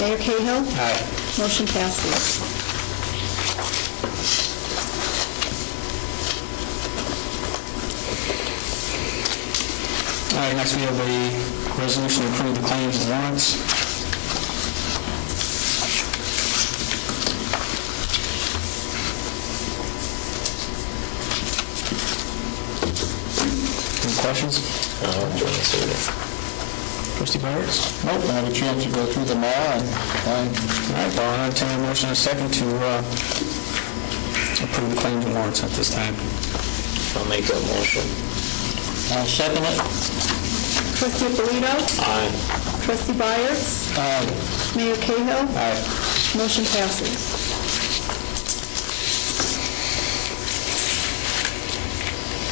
Mayor Cahill? Aye. Motion passes. All right, next we have a resolution to approve the claims and warrants. Any questions? Trustee Byers? Nope, I had a chance to go through them all, and fine. All right, well, I'll entertain a motion and a second to approve the claims and warrants at this time. I'll make that motion. I'll second it. Trustee Ippolito? Aye. Trustee Byers? Aye. Mayor Cahill? Aye. Motion passes.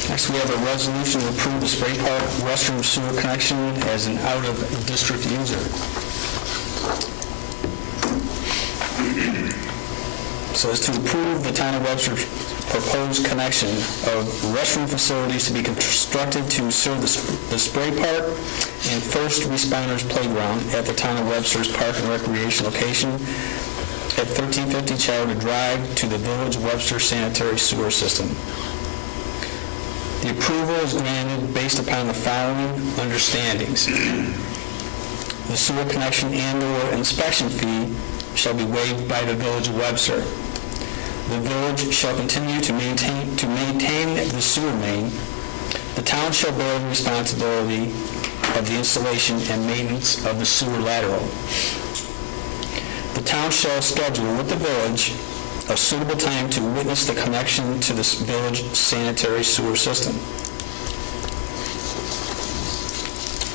Next, we have a resolution to approve the Spray Park restroom sewer connection as an out-of-district user. So as to approve the town of Webster's proposed connection of restroom facilities to be constructed to serve the Spray Park and First Responders Playground at the town of Webster's Park and Recreation location at 1350 Chiota Drive to the Village of Webster Sanitary Sewer System. The approval is granted based upon the following understandings. The sewer connection and/or inspection fee shall be waived by the Village of Webster. The village shall continue to maintain the sewer main. The town shall bear the responsibility of the installation and maintenance of the sewer lateral. The town shall schedule with the village a suitable time to witness the connection to this village sanitary sewer system.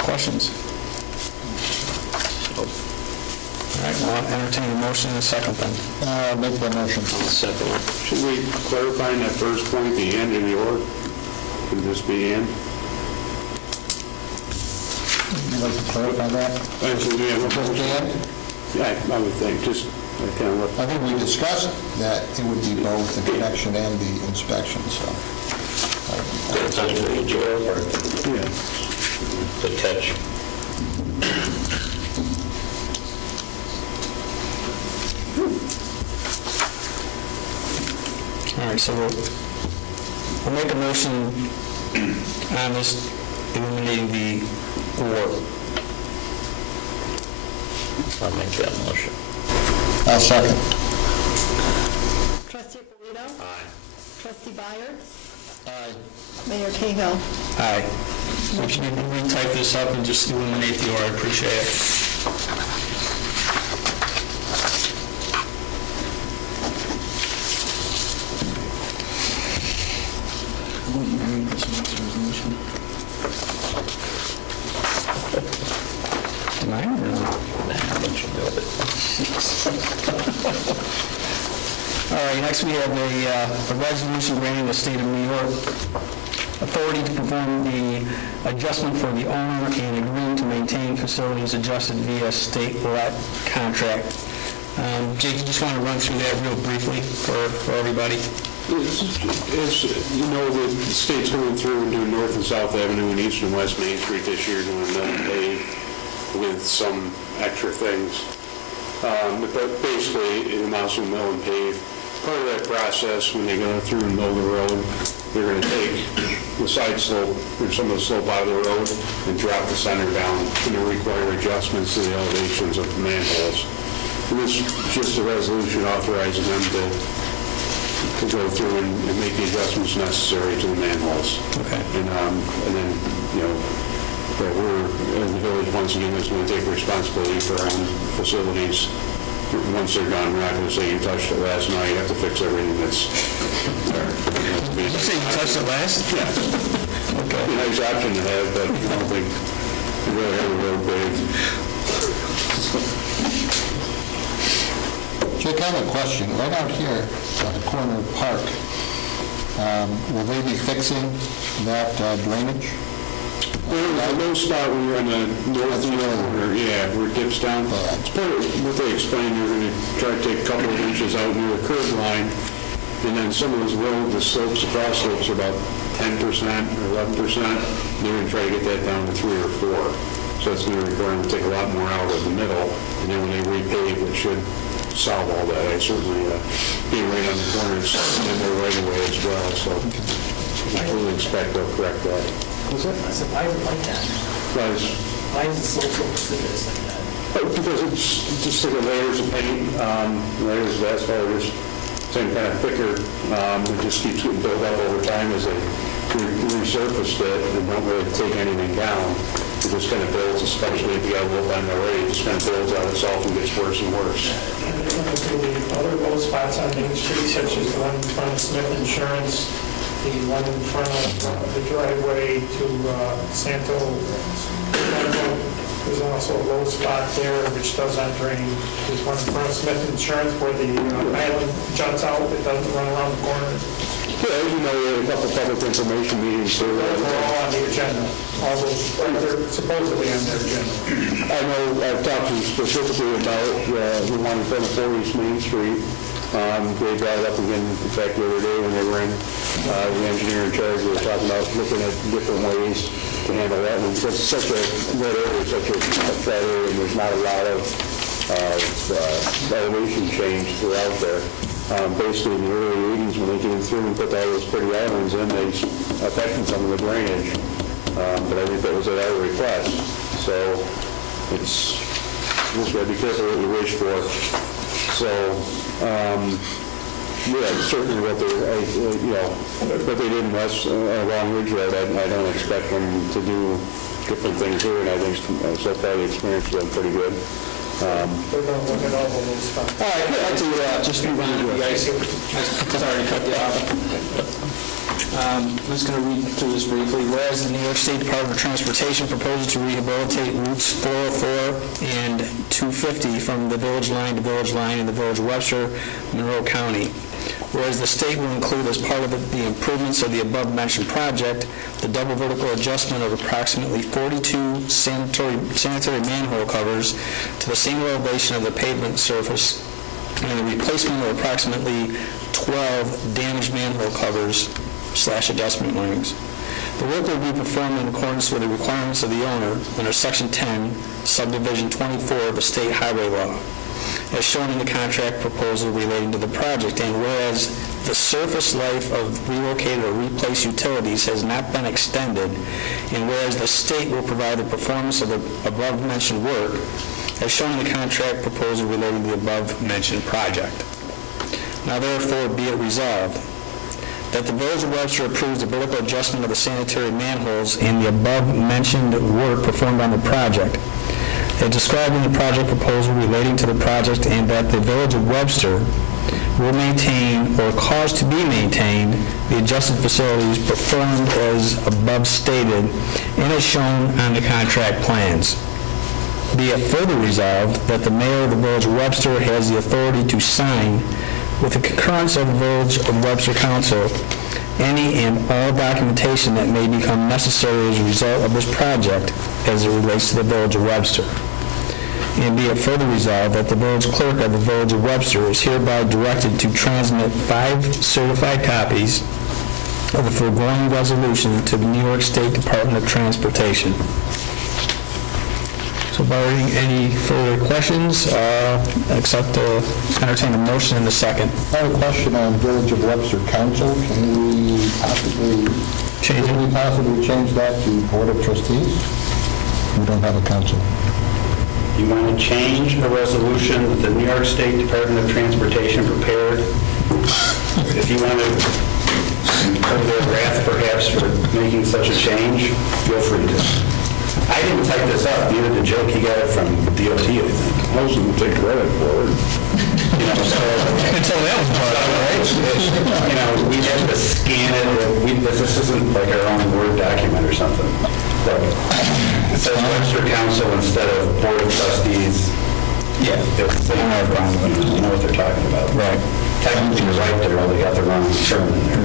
Questions? All right, well, I'll entertain a motion in a second then. I'll make that motion. Second it. Should we clarify in that first point, the and and the or? Could this be and? You'd like to clarify that? Yeah, I would think, just kind of what... I think we discussed that it would be both the connection and the inspection, so. Yeah. Good catch. All right, so we'll make a motion on this, eliminating the or. I'll make that motion. I'll second. Trustee Ippolito? Aye. Trustee Byers? Aye. Mayor Cahill. Aye. So if you can retype this up and just eliminate the or, I appreciate it. Mine or no? All right, next we have a resolution granting the state of New York authority to perform the adjustment for the owner and agreeing to maintain facilities adjusted via state let contract. Jake, you just want to run through that real briefly for everybody? It's, you know, the state's going through and doing North and South Avenue and East and West Main Street this year, doing mill and pave with some extra things. But basically, it amounts to mill and pave. Part of that process, when they go through and mill the road, they're going to take the side slope, or some of the slope out of the road, and drop the center down, and they require adjustments to the elevations of the manholes. And this is just a resolution authorizing them to go through and make the adjustments necessary to the manholes. Okay. And then, you know, that we're, the village, once again, is going to take responsibility for our own facilities. Once they're done, we're not going to say you touched it last night, you have to fix everything that's there. Did you say you touched it last? Yeah. Okay. It's a nice option to have, but I don't think you really have a road paved. Jake, I have a question. Right out here at the corner of Park, will they be fixing that drainage? There's a low spot when you're on the northeast corner, yeah, where it dips down. It's part of what they explained, you're going to try to take a couple of inches out near the curb line, and then some of those roads, the slopes, the cross slopes are about 10% or 11%. They're going to try to get that down to 3 or 4. So it's going to require them to take a lot more out of the middle, and then when they repave, it should solve all that. I certainly, being right on the corners, and they're right away as well, so I fully expect they'll correct that. I said, why is it like that? Why is it so precipitous like that? Because it's just like layers of paint, layers of asphalt, just same kind of thicker. It just keeps getting built up over time as they resurfaced it and don't really take anything down. It just kind of builds, especially if you got a little time already, it just kind of builds out itself and gets worse and worse. Other low spots on Main Street, such as the one in front of Smith Insurance, the one in front of the driveway to Santo. There's also a low spot there which does not drain. There's one in front of Smith Insurance where the island juts out, it doesn't run around the corner. Yeah, as you know, we had a couple public information meetings. So those are all on the agenda. All those, they're supposedly on their agenda. I know I've talked to you specifically about the one in front of 4 East Main Street. They brought it up again, in fact, the other day when they were in, the engineer in charge, we were talking about looking at different ways to handle that one. Because it's such a red area, such a flat area, and there's not a lot of elevation change throughout there. Basically, in the early 80s, when they came through and put all those pretty islands in, they affected some of the drainage. But I think that was at our request. So it's just got to be careful what you wish for. So, yeah, certainly what they did in West along Ridge Road, I don't expect them to do different things here, and I think so far the experience has been pretty good. They're going to look at all of those spots. All right, I'd like to just move on to you guys. Sorry to cut you off. I'm just going to read through this briefly. Whereas the New York State Department of Transportation proposes to rehabilitate routes 404 and 250 from the village line to village line in the village of Webster, Monroe County. Whereas the state will include as part of the improvements of the above-mentioned project the double vertical adjustment of approximately 42 sanitary manhole covers to the single elevation of the pavement surface and the replacement of approximately 12 damaged manhole covers / adjustment rings. The work will be performed in accordance with the requirements of the owner under Section 10, Subdivision 24 of the State Highway Law, as shown in the contract proposal relating to the project, and whereas the surface life of relocated or replaced utilities has not been extended, and whereas the state will provide the performance of the above-mentioned work, as shown in the contract proposal relating to the above-mentioned project. Now therefore be it resolved that the Village of Webster approves the vertical adjustment of the sanitary manholes and the above-mentioned work performed on the project, as described in the project proposal relating to the project, and that the Village of Webster will maintain or cause to be maintained the adjusted facilities performed as above stated and as shown on the contract plans. Be it further resolved that the mayor of the Village of Webster has the authority to sign, with the concurrence of the Village of Webster Council, any and all documentation that may become necessary as a result of this project as it relates to the Village of Webster. And be it further resolved that the village clerk of the Village of Webster is hereby directed to transmit 5 certified copies of the foregoing resolution to the New York State Department of Transportation. So barring any further questions, except to entertain a motion in a second. I have a question on Village of Webster Council. Can we possibly change that to Board of Trustees? We don't have a council. You want to change a resolution that the New York State Department of Transportation prepared? If you want to incur their wrath perhaps for making such a change, feel free to. I didn't type this up, neither did Joe. He got it from DOT, I think. Most of them take credit for it. You know, so... Until that was part of it, right? You know, we have to scan it. This isn't like our own Word document or something. Look, it says Webster Council instead of Board of Trustees. Yeah. It's the same problem. You know what they're talking about. Right. Technically, you're right there, they got the wrong term in there.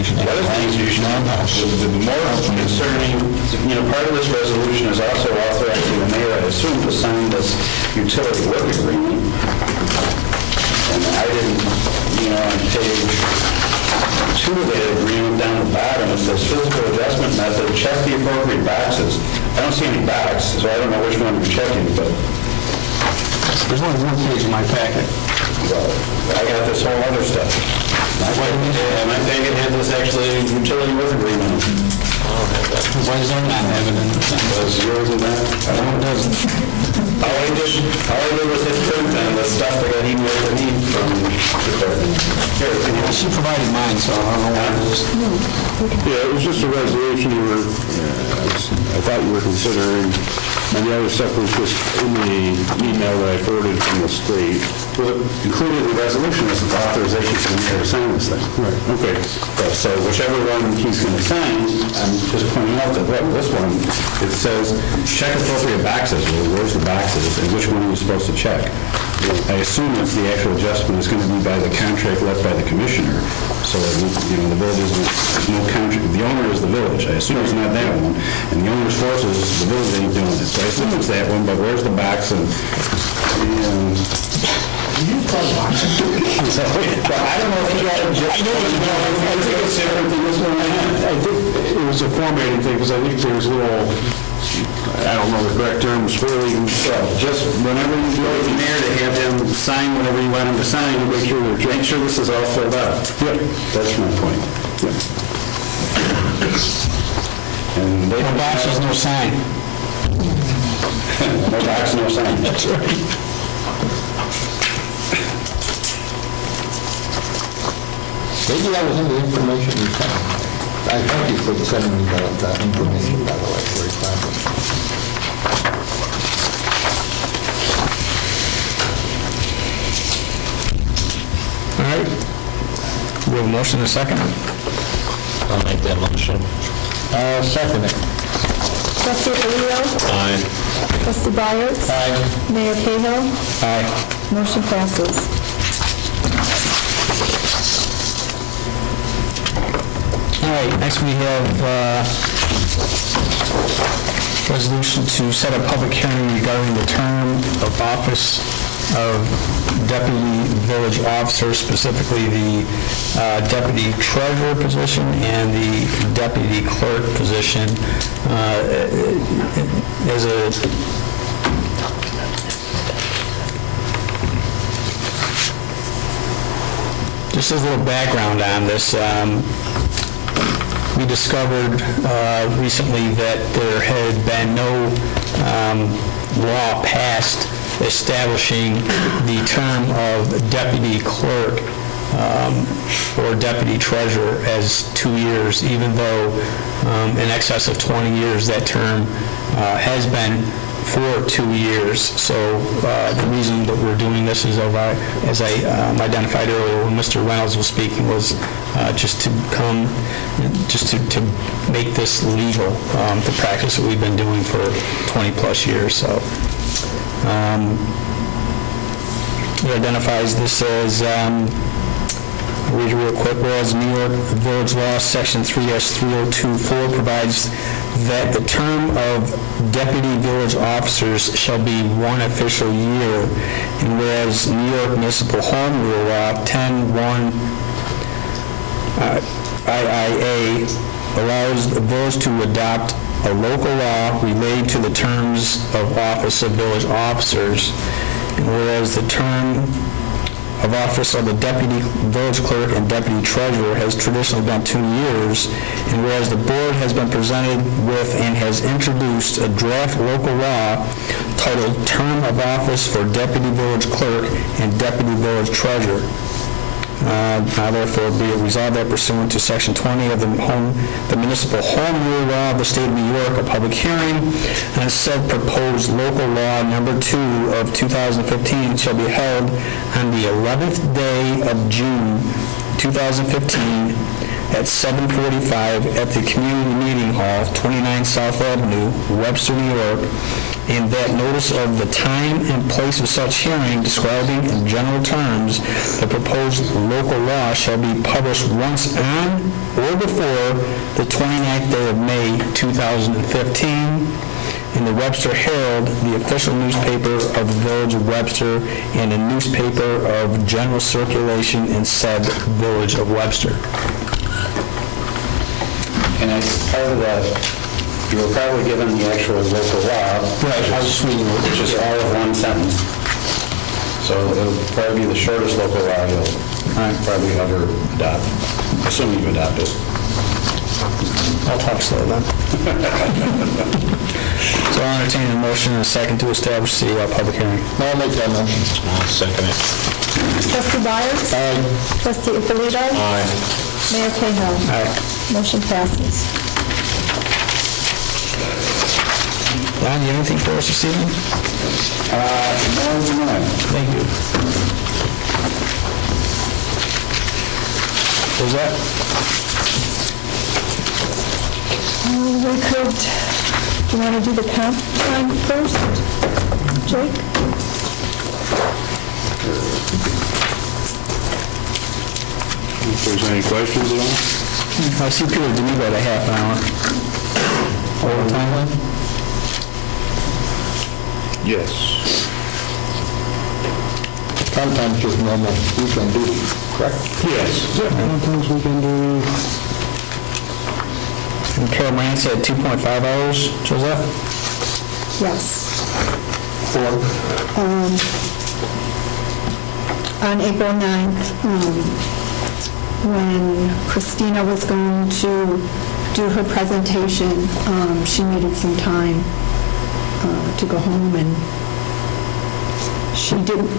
The other thing is you should, the more concerning, you know, part of this resolution is also authorizing the mayor, I assume, to sign this utility work agreement. And I didn't, you know, on page 2 of that agreement down the bottom, it says physical adjustment method, check the appropriate boxes. I don't see any box, so I don't know which one you're checking, but... There's only one page in my packet. Well, I got this whole other stuff. My packet had this actually utility work agreement. Why does our not have it in the thing? Was yours in that? No, it doesn't. All I did was hit print on the stuff that got emailed to me from the clerk. Here, can you... She provided mine, so I don't know why it was. Yeah, it was just a resolution you were, I thought you were considering, and the other stuff was just in the email that I forwarded from the state. Well, included in the resolution is the authorization for the mayor to sign this thing. Right, okay. So whichever one he's going to sign, I'm just pointing out that, look, this one, it says, check appropriate boxes. Well, where's the boxes, and which one are you supposed to check? I assume it's the actual adjustment is going to be by the contract left by the commissioner. So, you know, the village there's no contract. The owner is the village. I assume it's not that one. And the owner's force is the village ain't doing it. So I assume it's that one, but where's the box? And so, I don't know if you got it. I think it's different than this one I had. I think it was a formatting thing, because I think there was a little, I don't know the correct term, swirling. So just whenever you go with the mayor to have him sign whatever you want him to sign, make sure this is all filled out. Yep. That's my point. Yep. And No box is no sign. No box, no sign. That's right. Maybe that was in the information you sent. I thank you for sending me that information, by the way, very kindly. All right. We have a motion and a second. I'll make that motion. I'll second it. Trustee Alito? Aye. Trustee Byers? Aye. Mayor Cahill? Aye. Motion passes. All right, next we have resolution to set a public hearing regarding the term of office of deputy village officer, specifically the deputy treasurer position and the deputy clerk position. As a just as a little background on this, we discovered recently that there had been no law passed establishing the term of deputy clerk or deputy treasurer as 2 years, even though in excess of 20 years that term has been for 2 years. So the reason that we're doing this is, as I identified earlier when Mr. Reynolds was speaking, was just to make this legal, the practice that we've been doing for 20-plus years. So it identifies this as, I'll read it real quick, whereas New York Village Law, Section 3-3024 provides that the term of deputy village officers shall be 1 official year, and whereas New York Municipal Home Rule Law 10-1 IIA allows the village to adopt a local law relating to the terms of office of village officers, and whereas the term of office of the deputy village clerk and deputy treasurer has traditionally been 2 years, and whereas the board has been presented with and has introduced a draft local law titled Term of Office for Deputy Village Clerk and Deputy Village Treasurer. Now therefore be it resolved that pursuant to Section 20 of the Municipal Home Rule Law of the State of New York, a public hearing on said proposed local law number 2 of 2015 shall be held on the 11th day of June 2015 at 7:45 at the Community Meeting Hall, 29 South Avenue, Webster, New York, and that notice of the time and place of such hearing describing in general terms the proposed local law shall be published once on or before the 29th day of May 2015 in the Webster Herald, the official newspaper of the Village of Webster, and a newspaper of general circulation in said Village of Webster. And as part of that, you were probably given the actual local law. Right, I was just reading it. Which is all of one sentence. So it'll probably be the shortest local law you'll probably ever adopt, assuming you adopt it. I'll talk slow then. So I'll entertain a motion and a second to establish the public hearing. I'll make that motion. I'll second it. Trustee Byers? Aye. Trustee Ippolito? Aye. Mayor Cahill? Aye. Motion passes. Ron, you have anything for us this evening? No, not. Thank you. What was that? We could, do you want to do the comp time first? Jake? If there's any questions at all? I see Peter DeMigo at a half an hour. Over time. Yes. Sometimes just normal weekend duty, correct? Yes. Sometimes we can do, And Carol Moran said 2.5 hours, Joseph? Yes. On April 9th, when Christina was going to do her presentation, she needed some time to go home, and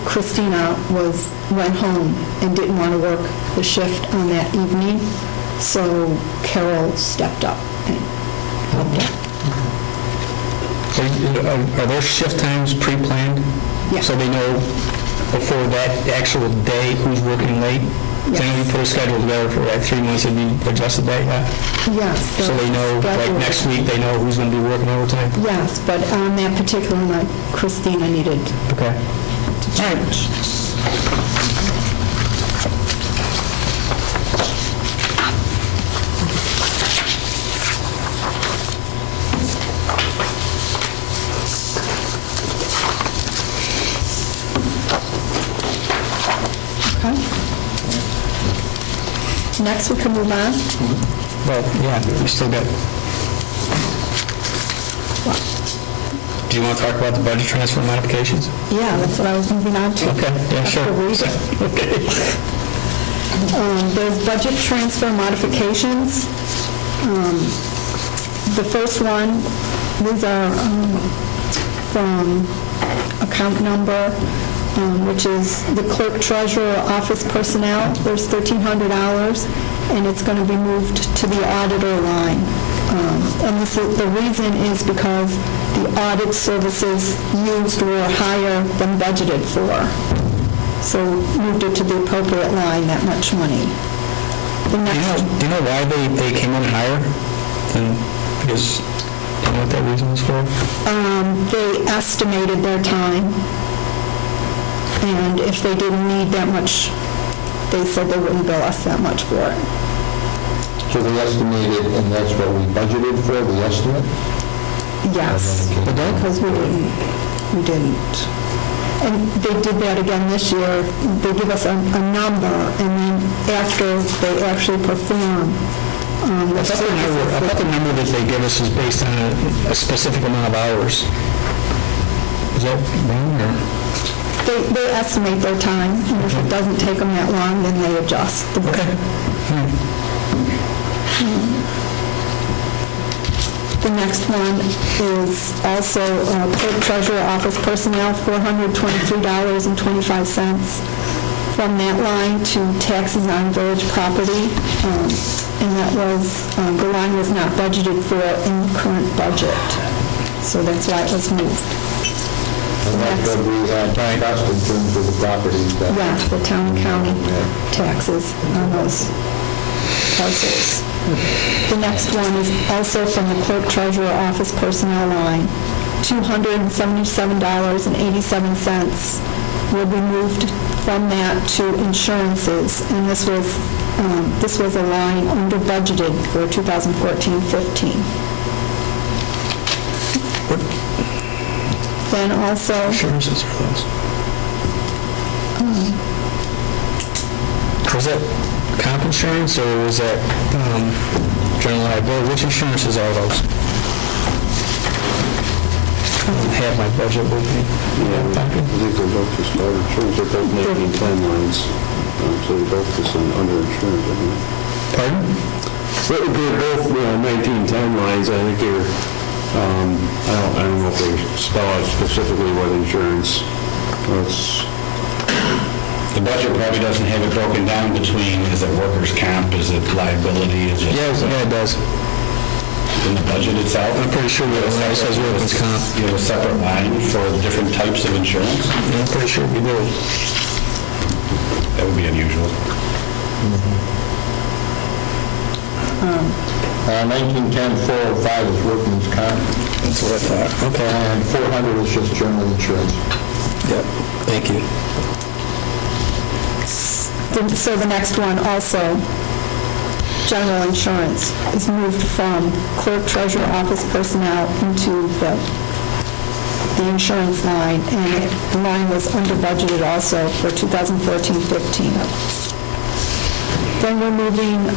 Christina went home and didn't want to work the shift on that evening, so Carol stepped up and helped her. Are those shift times pre-planned? Yeah. So they know before that actual day who's working late? Yes. So you put a schedule together for like 3 months, have you adjusted that yet? Yes. So they know, like next week, they know who's going to be working overtime? Yes, but on that particular night, Christina needed Okay. to change. Okay. Next, we can move on. Well, yeah, we still got... Do you want to talk about the budget transfer modifications? Yeah, that's what I was moving on to. Okay, yeah, sure. After reading. Okay. There's budget transfer modifications. The first one, these are from account number which is the clerk treasurer office personnel. There's $1,300, and it's going to be moved to the auditor line. And the reason is because the audit services used were higher than budgeted for. So moved it to the appropriate line, that much money. Do you know why they came in higher? And I guess, do you know what that reason was for? They estimated their time, and if they didn't need that much, they said they wouldn't bill us that much for it. So they estimated, and that's what we budgeted for, the estimate? Yes, because we didn't. And they did that again this year. They give us a number, and then after they actually perform, I thought the number that they give us is based on a specific amount of hours. Is that wrong, or? They estimate their time, and if it doesn't take them that long, then they adjust the bill. Okay. The next one is also clerk treasurer office personnel, $423.25 from that line to taxes on village property. And that was, the line was not budgeted for in the current budget. So that's why it was moved. And that's what we had discussed in terms of the properties that... Yes, the town and county taxes on those parcels. The next one is also from the clerk treasurer office personnel line, $277.87 will be moved from that to insurances, and this was a line under budgeted for 2014-15. Then also Insurances for those. Was that comp insurance, or was that general liability? Which insurances are those? I don't have my budget with me. I think they're both just under insurance. They're both 1910 lines. So they're both just under insurance, I think. Pardon? They're both 1910 lines. I think they're, I don't know if they spell out specifically what insurance. The budget probably doesn't have it broken down between, is it workers' comp, is it liability, is it... Yeah, it does. In the budget itself? I'm pretty sure it says workers' comp. You have a separate line for the different types of insurance? Yeah, I'm pretty sure we do. That would be unusual. 1910-405 is workman's comp. That's what I thought. Okay. And 400 is just general insurance. Yep. Thank you. So the next one also, general insurance, is moved from clerk treasurer office personnel into the insurance line, and the line was under budgeted also for 2014-15. Then we're moving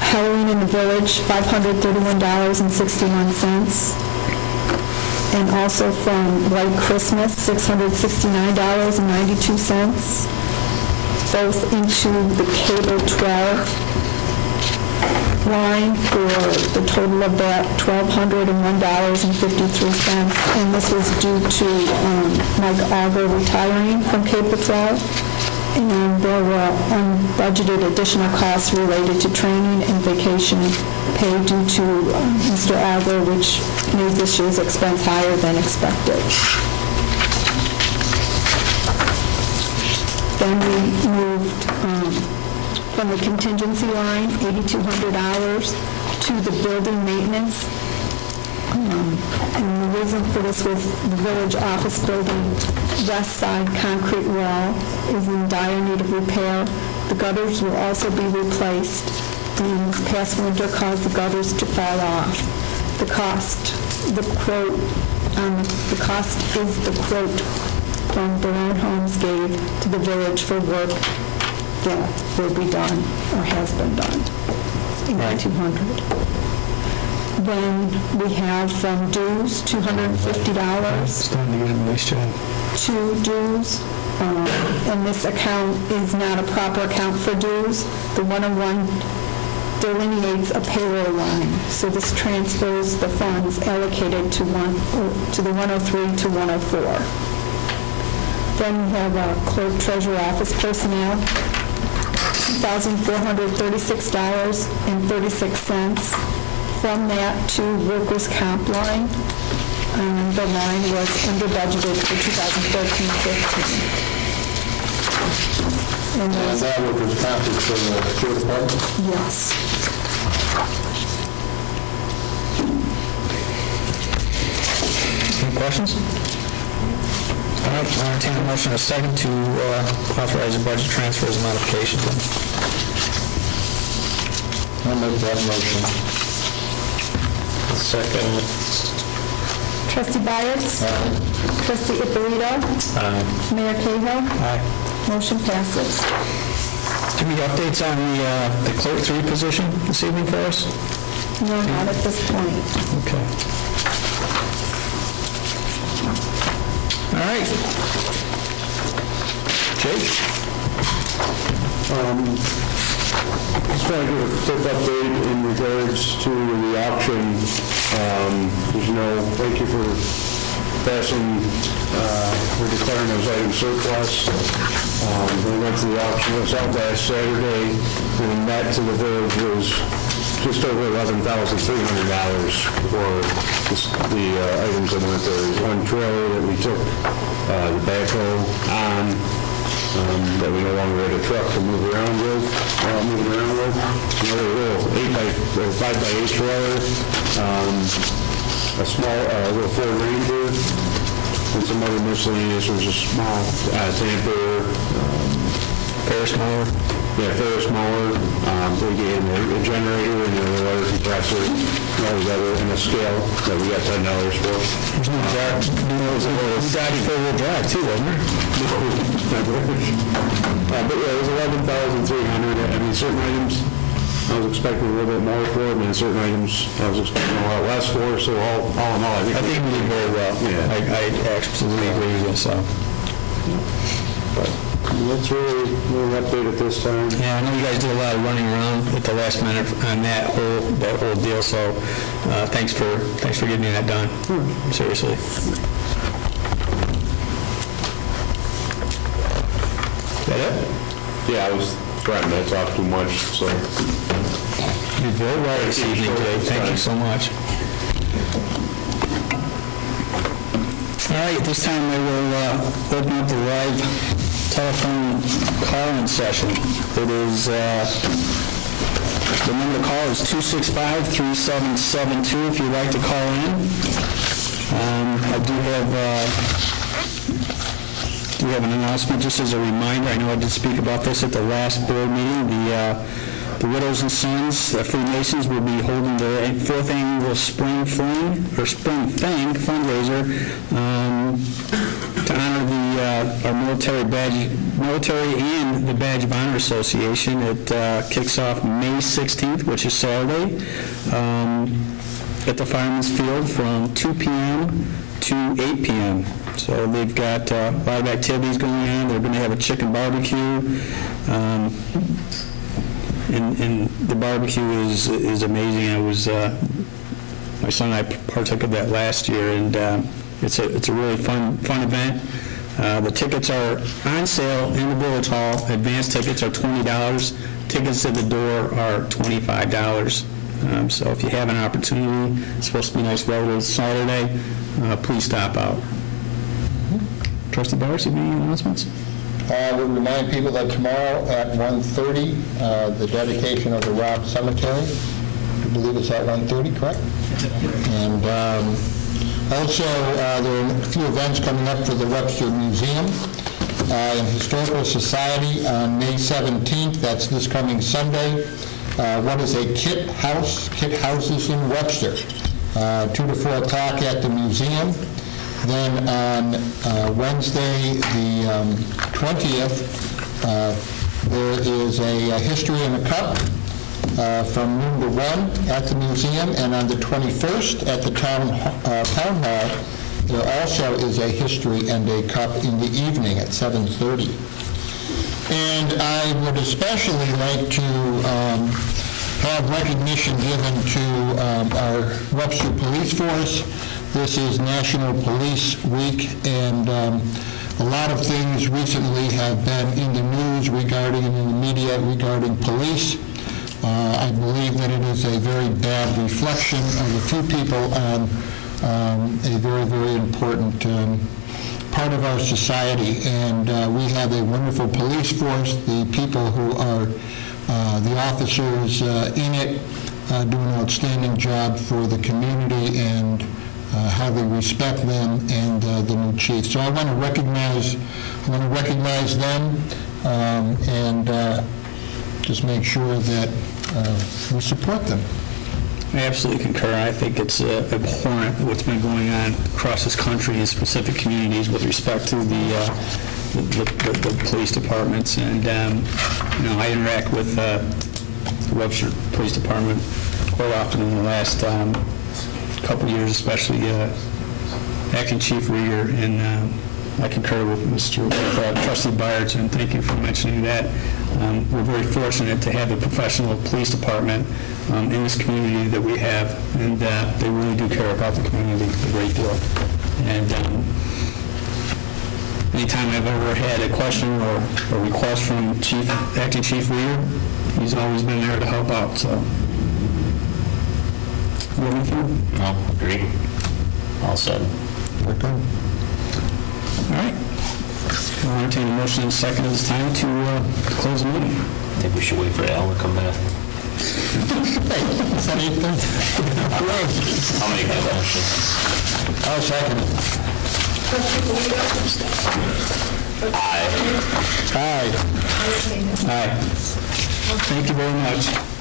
Halloween in the village, $531.61. And also from White Christmas, $669.92. Both into the cable 12 line for the total of that $1,201.53. And this was due to Mike Auger retiring from cable 12. And there were unbudgeted additional costs related to training and vacation pay due to Mr. Auger, which made this year's expense higher than expected. Then we moved from the contingency line, $8,200, to the building maintenance. And the reason for this was the village office building west side concrete wall is in dire need of repair. The gutters will also be replaced, and this past winter caused the gutters to fall off. The cost is the quote from Barone Homes gave to the village for work that will be done or has been done. It's $8,200. Then we have from dues, $250. Starting to get a nice job. 2 dues. And this account is not a proper account for dues. The 101 delineates a payroll line. So this transfers the funds allocated to the 103 to 104. Then we have clerk treasurer office personnel, $2,436.36. From that to workers' comp line, the line was under budgeted for 2014-15. And that workers' comp is for the sheriff department? yes. Any questions? All right, I'll entertain a motion in a second to authorize the budget transfers and modifications. I'll make that motion. Second. Trustee Byers? Trustee Ippolito? Mayor Cahill? Aye. Motion passes. Do we have updates on the clerk 3 position this evening for us? No, not at this point. Okay. All right. Jake? Just want to give a quick update in regards to the auction. As you know, thank you for passing, for declaring those items surplus. We went to the auction, it was out last Saturday, and the net to the village was just over $11,300 for the items that went there. There's one trailer that we took the backhoe on, that we no longer had a truck to move around with. Another little 5x8 trailer, a small little Ford Ranger, and some other miscellaneous. There was a small tamper, Ferris mower? Yeah, Ferris mower. We gave a generator and a water compressor, and all those other, and a scale that we got $10 for. There's no drive. You got four-wheel drive too, wasn't there? But yeah, it was $11,300. I mean, certain items I was expecting a little bit more for, and certain items I was expecting a lot less for. So all in all, I think we did very well. Yeah. I absolutely agree with you. So. But that's really an update at this time. Yeah, I know you guys did a lot of running around at the last minute on that whole deal. So thanks for getting that done. Seriously. Is that it? Yeah, I was threatened I talked too much, so. You did very well this evening, Dave. Thank you so much. All right, at this time I will open up the live telephone call-in session. It is, the number to call is 265-3772 if you'd like to call in. I do have an announcement just as a reminder. I know I did speak about this at the last board meeting. The Widows and Sons, the Freemasons, will be holding their 4th annual Spring Thing fundraiser to honor our military and the Badge of Honor Association. It kicks off May 16th, which is Saturday, at the Fireman's Field from 2 p.m. to 8 p.m. So they've got a lot of activities going on. They're going to have a chicken barbecue. And the barbecue is amazing. My son and I partook of that last year, and it's a really fun event. The tickets are on sale in the Village Hall. Advance tickets are $20. Tickets at the door are $25. So if you have an opportunity, it's supposed to be a nice weather Saturday, please stop out. Trustee Byers, have you any announcements? We remind people that tomorrow at 1:30, the dedication of the Robb Cemetery. I believe it's at 1:30, correct? And also, there are a few events coming up for the Webster Museum and Historical Society on May 17th. That's this coming Sunday. One is a kit houses in Webster, 2 to 4 o'clock at the museum. Then on Wednesday, the 20th, there is a History in a Cup from noon to 1 at the museum. And on the 21st at the town hall, there also is a History and a Cup in the evening at 7:30. And I would especially like to have recognition given to our Webster Police Force. This is National Police Week, and A lot of things recently have been in the news regarding, and in the media regarding police. I believe that it is a very bad reflection of a few people on a very, very important part of our society. And we have a wonderful police force. The people who are the officers in it do an outstanding job for the community, and how they respect them and the new chief. So I want to recognize them and just make sure that we support them. I absolutely concur. I think it's abhorrent what's been going on across this country in specific communities with respect to the police departments. And I interact with the Webster Police Department quite often in the last couple of years, especially Acting Chief Rieger, and I concur with Trustee Byers, and thank you for mentioning that. We're very fortunate to have a professional police department in this community that we have, and they really do care about the community a great deal. And anytime I've ever had a question or a request from Acting Chief Rieger, he's always been there to help out. So. No, agree. All said. Okay. All right. I'll entertain a motion in a second at this time to close the meeting. I think we should wait for Al to come back. I'll make that motion. I'll second it. Aye. Aye. Aye. Thank you very much.